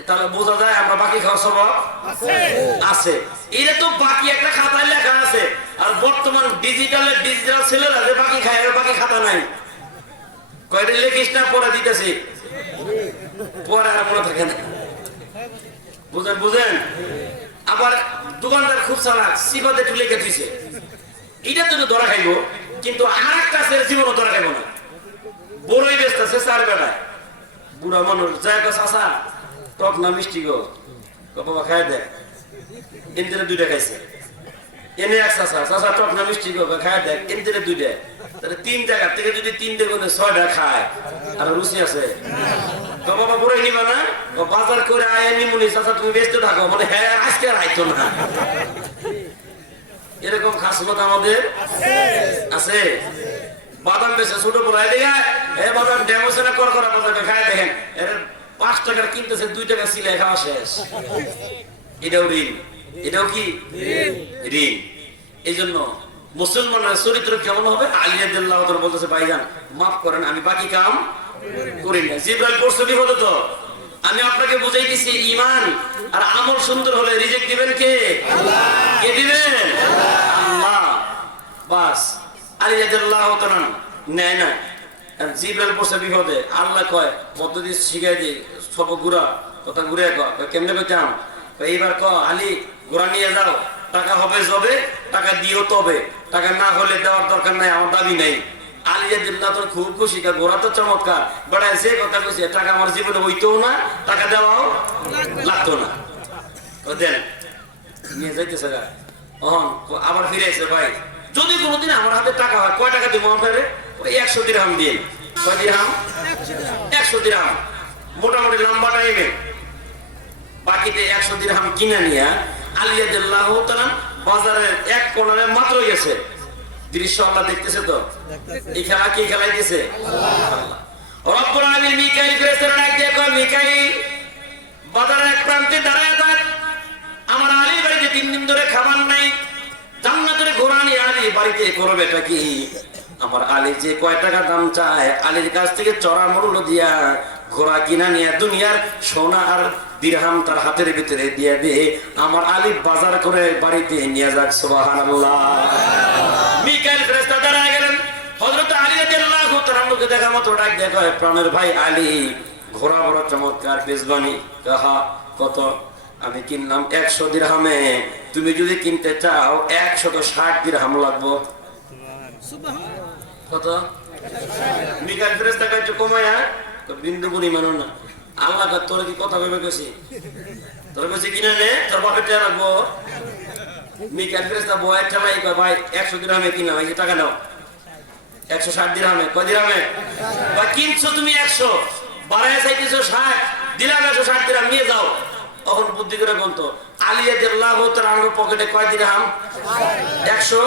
তাহলে বোঝা যায় আমরা বাকি খাওয়া স্বভাব আছে। এটা তো বাকি একটা খাতায় লেখা আছে। আর বর্তমান ডিজিটাল ছেলেরা যে বাকি খায়, বাকি খাতা নাই। কয়টা লেখিস না, পরে দিতেছি, পরে আর মনে থাকে না। বুঝেন বুঝেন? আবার দোকানদার খুব চালাক, সিফাতে একটু লেখে দিছে, এটা তো ধরা খাইব, কিন্তু আর একটা ছেলে জীবনও ধরা খাইব না। বড়ই ব্যস্ত আছে 4 বেলায়, বুড়া মানুষ যায় চাষা টক না মিষ্টি গো বাবা খাই দেয়, এমদিনে 2টা খাইছে। এনে এক চাষা চাষা টক না মিষ্টি গো খাই দেয়, এমদিনে 2টা, তাহলে 3 জায়গা থেকে যদি 3 গুণে 6টা খায়, আর রুচি আছে? তো বাবা বড়ই নিবা না, বাজার করে আয় নিমুনি, চাষা তুমি ব্যস্ত থাকো, মানে হ্যাঁ আজকে আর আইতো না। এরকম খাসলত আমাদের আছে। বাদাম বেছে ছোট বড়াই দেখা, বাদাম ডেমোশনে কর করা বাদাম খায় দেখেন, 5 টাকার কিনতেছে, 2 টাকা সিলে খাওয়া শেষ। এটাও ঋণ, এটাও কি ঋণ। এই জন্য মুসলমানের চরিত্র কেমন হবে? আলী রাদিয়াল্লাহু তাআলা বলতেছে, ভাইজান মাফ করেন, আমি বাকি কাম করি না। জিবরাইল পড়ছে বিপদে, তো আমি আপনাকে বুঝাইতেছি, ঈমান আর আমল সুন্দর হলে রিজিক দিবেন কে? আল্লাহ। কে দিবেন? আল্লাহ। বাস আলী রাদিয়াল্লাহু তাআলা নেয় না। আর জিবরাইল পড়ছে বিপদে, আল্লাহ কয় পদ্ধতি শিখাই দিই, সব ঘুরা কথা ঘুরে কয় কেমনে কইতাম, এইবার ক আলী ঘোড়া নিয়ে যাও, টাকা হবে যবে, টাকা দিও তবে, টাকা না হলে দেওয়ার দরকার নাই, আমার দাবি নাই। আলী রাদিয়াল্লাহু তাআলা খুব খুশি, ঘোড়া তো চমৎকার, বেড়ায় যে কথা কইছে, টাকা আমার জীবনে হইতেও না, টাকা দেওয়াও লাগতো না। দেন নিয়ে যাইতেছে গা, আবার ফিরে এসে, ভাই যদি কোনোদিন আমার হাতে টাকা হয়, কয় টাকা দিব আপনারে? 100 দিরহাম দিয়ে। কয় দিরহাম? 100 দিরহাম, মোটামুটি লম্বা টাইমে। বাকিতে 100 দিরহাম কিনে নিয়ে আলী রাদিয়াল্লাহু তাআলা বাজারের এক কোণারে মাত্র গেছে। দৃশ্য আল্লাহ দেখতেছে, তো এই খেলা কি খেলাইতেছে? আল্লাহ। রব্বুল আলামিন মিকাইল ফেরেশতারা ডাক দিয়ে কয়, মিকাইল বাজারের এক প্রান্তে দাঁড়ায় থাক, আমার আলী বাড়িতে 3 দিন ধরে খাবার নাই, জান্নাতের ঘোড়া নিয়ে আলী বাড়িতে করবেটা কি? আমার আলী যে কয় টাকা দাম চায়, আলীর কাছ থেকে চড়া মূল্য দিয়া ঘোড়া কিনা নিয়ে দুনিয়ার সোনা আর দিরহাম তার হাতের ভিতরে দিয়ে দিয়ে আমার আলী বাজার করে বাড়িতে নিয়ে যাক। সুবহানাল্লাহ। মিকাইল ফেরেশতা দাঁড়ায় গেলেন, হযরত আলী রাদিয়াল্লাহু তাআলাকে দেখা মতো ডাক দিয়ে কয়, প্রাণের ভাই আলী, ঘোড়া বড় চমৎকার, বেজবানি কাহা কত? আমি কিনলাম 100 দিরহামে, তুমি যদি কিনতে চাও 160 দিরহাম লাগবে। কত? মিকাইল ফেরেশতা কয়, একটু কমায়া, বিন্দু পরিমাণও না। আল্লাহ কয়, তোর কি কথা ভেবে গেছি? তোর কাছে কিনে নে, তোর বাপের টাকা রাখবো। মিকাইল ফেরেশতা বয়ের ঠেলাই কয়, ভাই 100 দিরহামে কিনলাম, এই যে টাকা নাও। 160 দিরহামে। কয় দিরহামে? বা কিনছো তুমি 100, বাড়ায় চাইতেছো 60, দিলাম 160 দিরহাম, নিয়ে যাও। তখন বুদ্ধি করে বলতো, আলী রাদিয়াল্লাহু তাআলার পকেটে কয় দিরহাম? 100।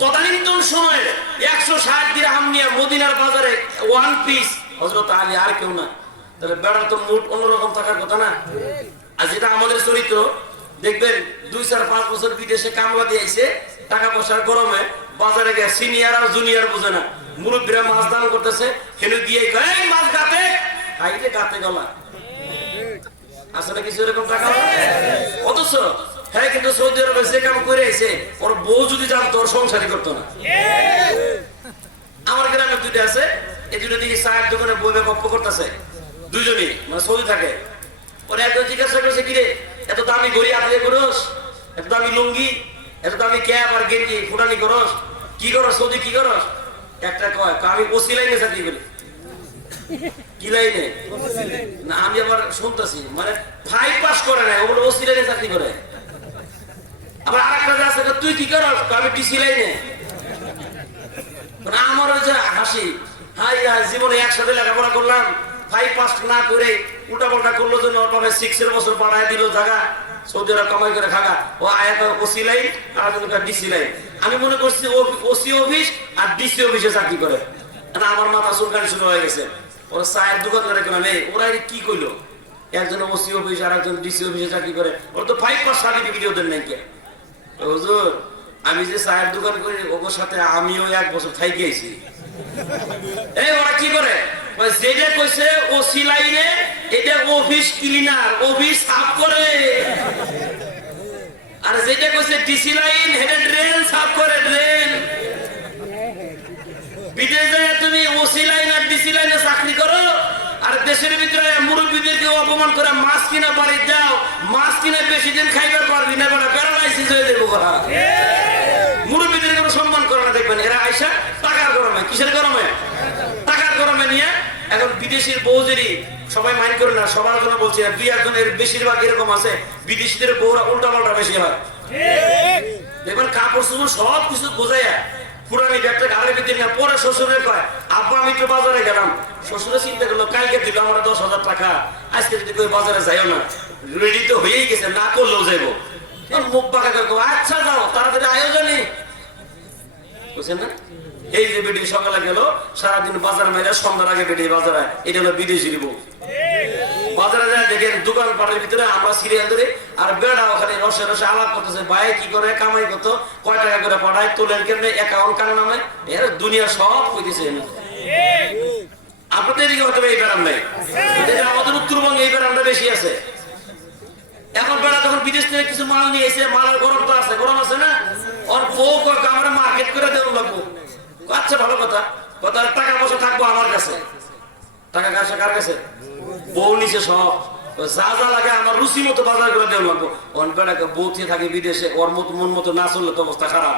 তদানীন্তন সময়ে 160 দিরহাম নিয়ে মদিনার বাজারে 1 পিস হযরত আলী, আর কেউ না। তাহলে বেড়ার তো মুড অন্যরকম থাকার কথা না? আর যেটা আমাদের চরিত্র দেখবেন, 2-4-5 বছর বিদেশে কামলা দিয়ে আইছে, টাকা পয়সার গরমে বাজারে গিয়ে সিনিয়র আর জুনিয়র বুঝে না, মুরব্বীরা মাছ দান করতেছে, হেলে দিয়ে কয়, এই মাছ গাতে, খাইতে গাতে গলা। আসলে কিছু এরকম টাকা, অথচ হ্যাঁ কিন্তু সৌদি আরবে যে কাম করে আইছে, ওর বউ যদি জানতো ওর সংসারই করতো না। আমার গ্রামে 2টা আছে, এই 2টা দিকে চায়ের দোকানে বইবে গপ্প করতেছে, দুজনই মানে সৌদি থাকে। ওরা একজন জিজ্ঞাসা করছে, কিরে এত দামি ঘড়ি আপনি করস, এত দামি লুঙ্গি, এত দামি ক্যাপ আর গেঞ্জি ফুটানি করস, কি করস সৌদি, কি করস? একটা কয়, আমি ওসি লাইনে চাকরি করি। কি লাইনে? না আমি আবার শুনতেছি, মানে 5 পাস করে না, ওগুলো ওসি লাইনে চাকরি করে। আবার আরেকটা আছে, তুই কি করস? আমি ডিসি লাইনে। আমার ওই যে হাসি হাই জীবনে একসাথে লেখাপড়া করলাম, 5 পাস না করে উল্টা পাল্টা করলো জন্য ওর বাবা 6 এর বছর পাঠায় দিল জায়গা, সৌদি আরব কামাই করে খাগা। ও আয়াত ওসি লাইন আর ডিসি লাইন। আমি মনে করছি ওসি অফিস আর ডিসি অফিসে চাকরি করে। আমার মাথা চুলকানি শুরু হয়ে গেছে। ওরা চায়ের দোকান করে কেন নেই, ওরা কি কইলো একজন ওসি অফিস আর একজন ডিসি অফিসে চাকরি করে, ওর তো 5 পাস সার্টিফিকেট ওদের নাই। কে হুজুর আমি যে চায়ের দোকান করি ওর সাথে আমিও 1 বছর থাই গেছি। এই ওরা কি করে, যেটা কইছে ওসি লাইনে এটা অফিস ক্লিনার, অফিস সাফ করে। আর যেটা কইছে ডিসি লাইন এটা ড্রেন সাফ করে, ড্রেন। বিদেশে তুমি ওসি লাইন আর ডিসি লাইনে চাকরি করো, আর দেশের ভিতরে মুরব্বীদেরকে অপমান করে মাছ কিনা বাড়ি যাও, মাছ কিনে বেশি দিন খাইবার পারবি না, প্যারালাইসিস হয়ে যাবো। মুরব্বীদের কোনো সম্মান করে না, দেখবেন এরা আইসা টাকার গরমে, কিসের গরমে, টাকার গরমে নিয়ে এখন বিদেশির বউদেরই সবাই মাইন্ড করে না, সবার জন্য বলছি না, 2-1 বেশিরভাগ এরকম আছে বিদেশিদের বউরা উল্টা পাল্টা বেশি হয়। দেখবেন কাপড় চোপড় সব কিছু বোঝাইয়া পুরানি ব্যাগটা ঘাড়ের ভিতরে না, পরে শ্বশুরে কয় আব্বা আমি তো বাজারে গেলাম। শ্বশুরে চিন্তা করলো কালকে দিল আমার 10,000 টাকা, আজকে যদি কই বাজারে যাইও না, রেডি তো হয়েই গেছে, না করলেও যাইবো। মুখ বাঁকা করে আচ্ছা যাও তাড়াতাড়ি আয়োজনই বুঝছেন না। এই যে বেটি সকালে গেল সারাদিন বাজার মেরে সন্ধ্যার আগে বেটি বাজারে, এটা হলো বিদেশির বউ। বাজারে যায় দেখেন দোকান পাটের ভিতরে আমরা সিরিয়াল ধরে, আর বেড়া ওখানে রসে রসে আলাপ করতেছে, ভাই কি করে কামাই কত, কয় টাকা করে পাঠায়, তোলেন কেমনে, অ্যাকাউন্ট কার নামে, এর দুনিয়া সব কইতেছে। আপনাদের এদিকে হয়তো এই ব্যারাম নাই, আমাদের উত্তরবঙ্গে এই ব্যারামটা বেশি আছে। এখন বেড়া তখন বিদেশ থেকে কিছু মাল নিয়ে এসে, মালের গরম তো আছে, গরম আছে না, ওর বউ আমরা মার্কেট করে দেবো লাগবো। আচ্ছা ভালো কথা, কথা টাকা পয়সা থাকবো আমার কাছে, টাকা কাছে কার কাছে, বউ নিচে সব যা যা লাগে আমার রুচি মতো বাজার করে দেওয়া লাগবো। অন বেড়াকে বউ থেকে থাকে বিদেশে, ওর মতো মন মতো না চললে তো অবস্থা খারাপ।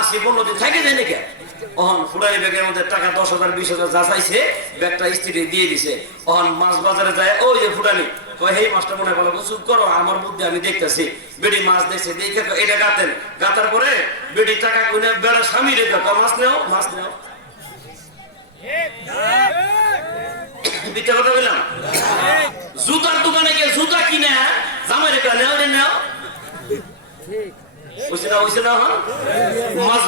80-15 দিন থাকে যায় নাকি, অহন ফুড়াই ব্যাগের মধ্যে টাকা 10,000 20,000 যা চাইছে ব্যাগটা স্ত্রী দিয়ে দিছে। অহন মাছ বাজারে যায়, ওই যে ফুটানি হেই মাছটা মনে ভালো চুপ করো, আমার বুদ্ধি আমি দেখতেছি। বেডি মাছ দেখছে, দেখে এটা গাতেন, গাতার পরে বেডি টাকা কিনে বেড়া স্বামী রেখে মাছ নেও, মাছ নেও। মিথ্যা কথা বললাম? জুতার দোকানে গিয়ে জুতা কিনে জামাই রেখে নেও, নেও বুঝছে না, হ্যাঁ মাছ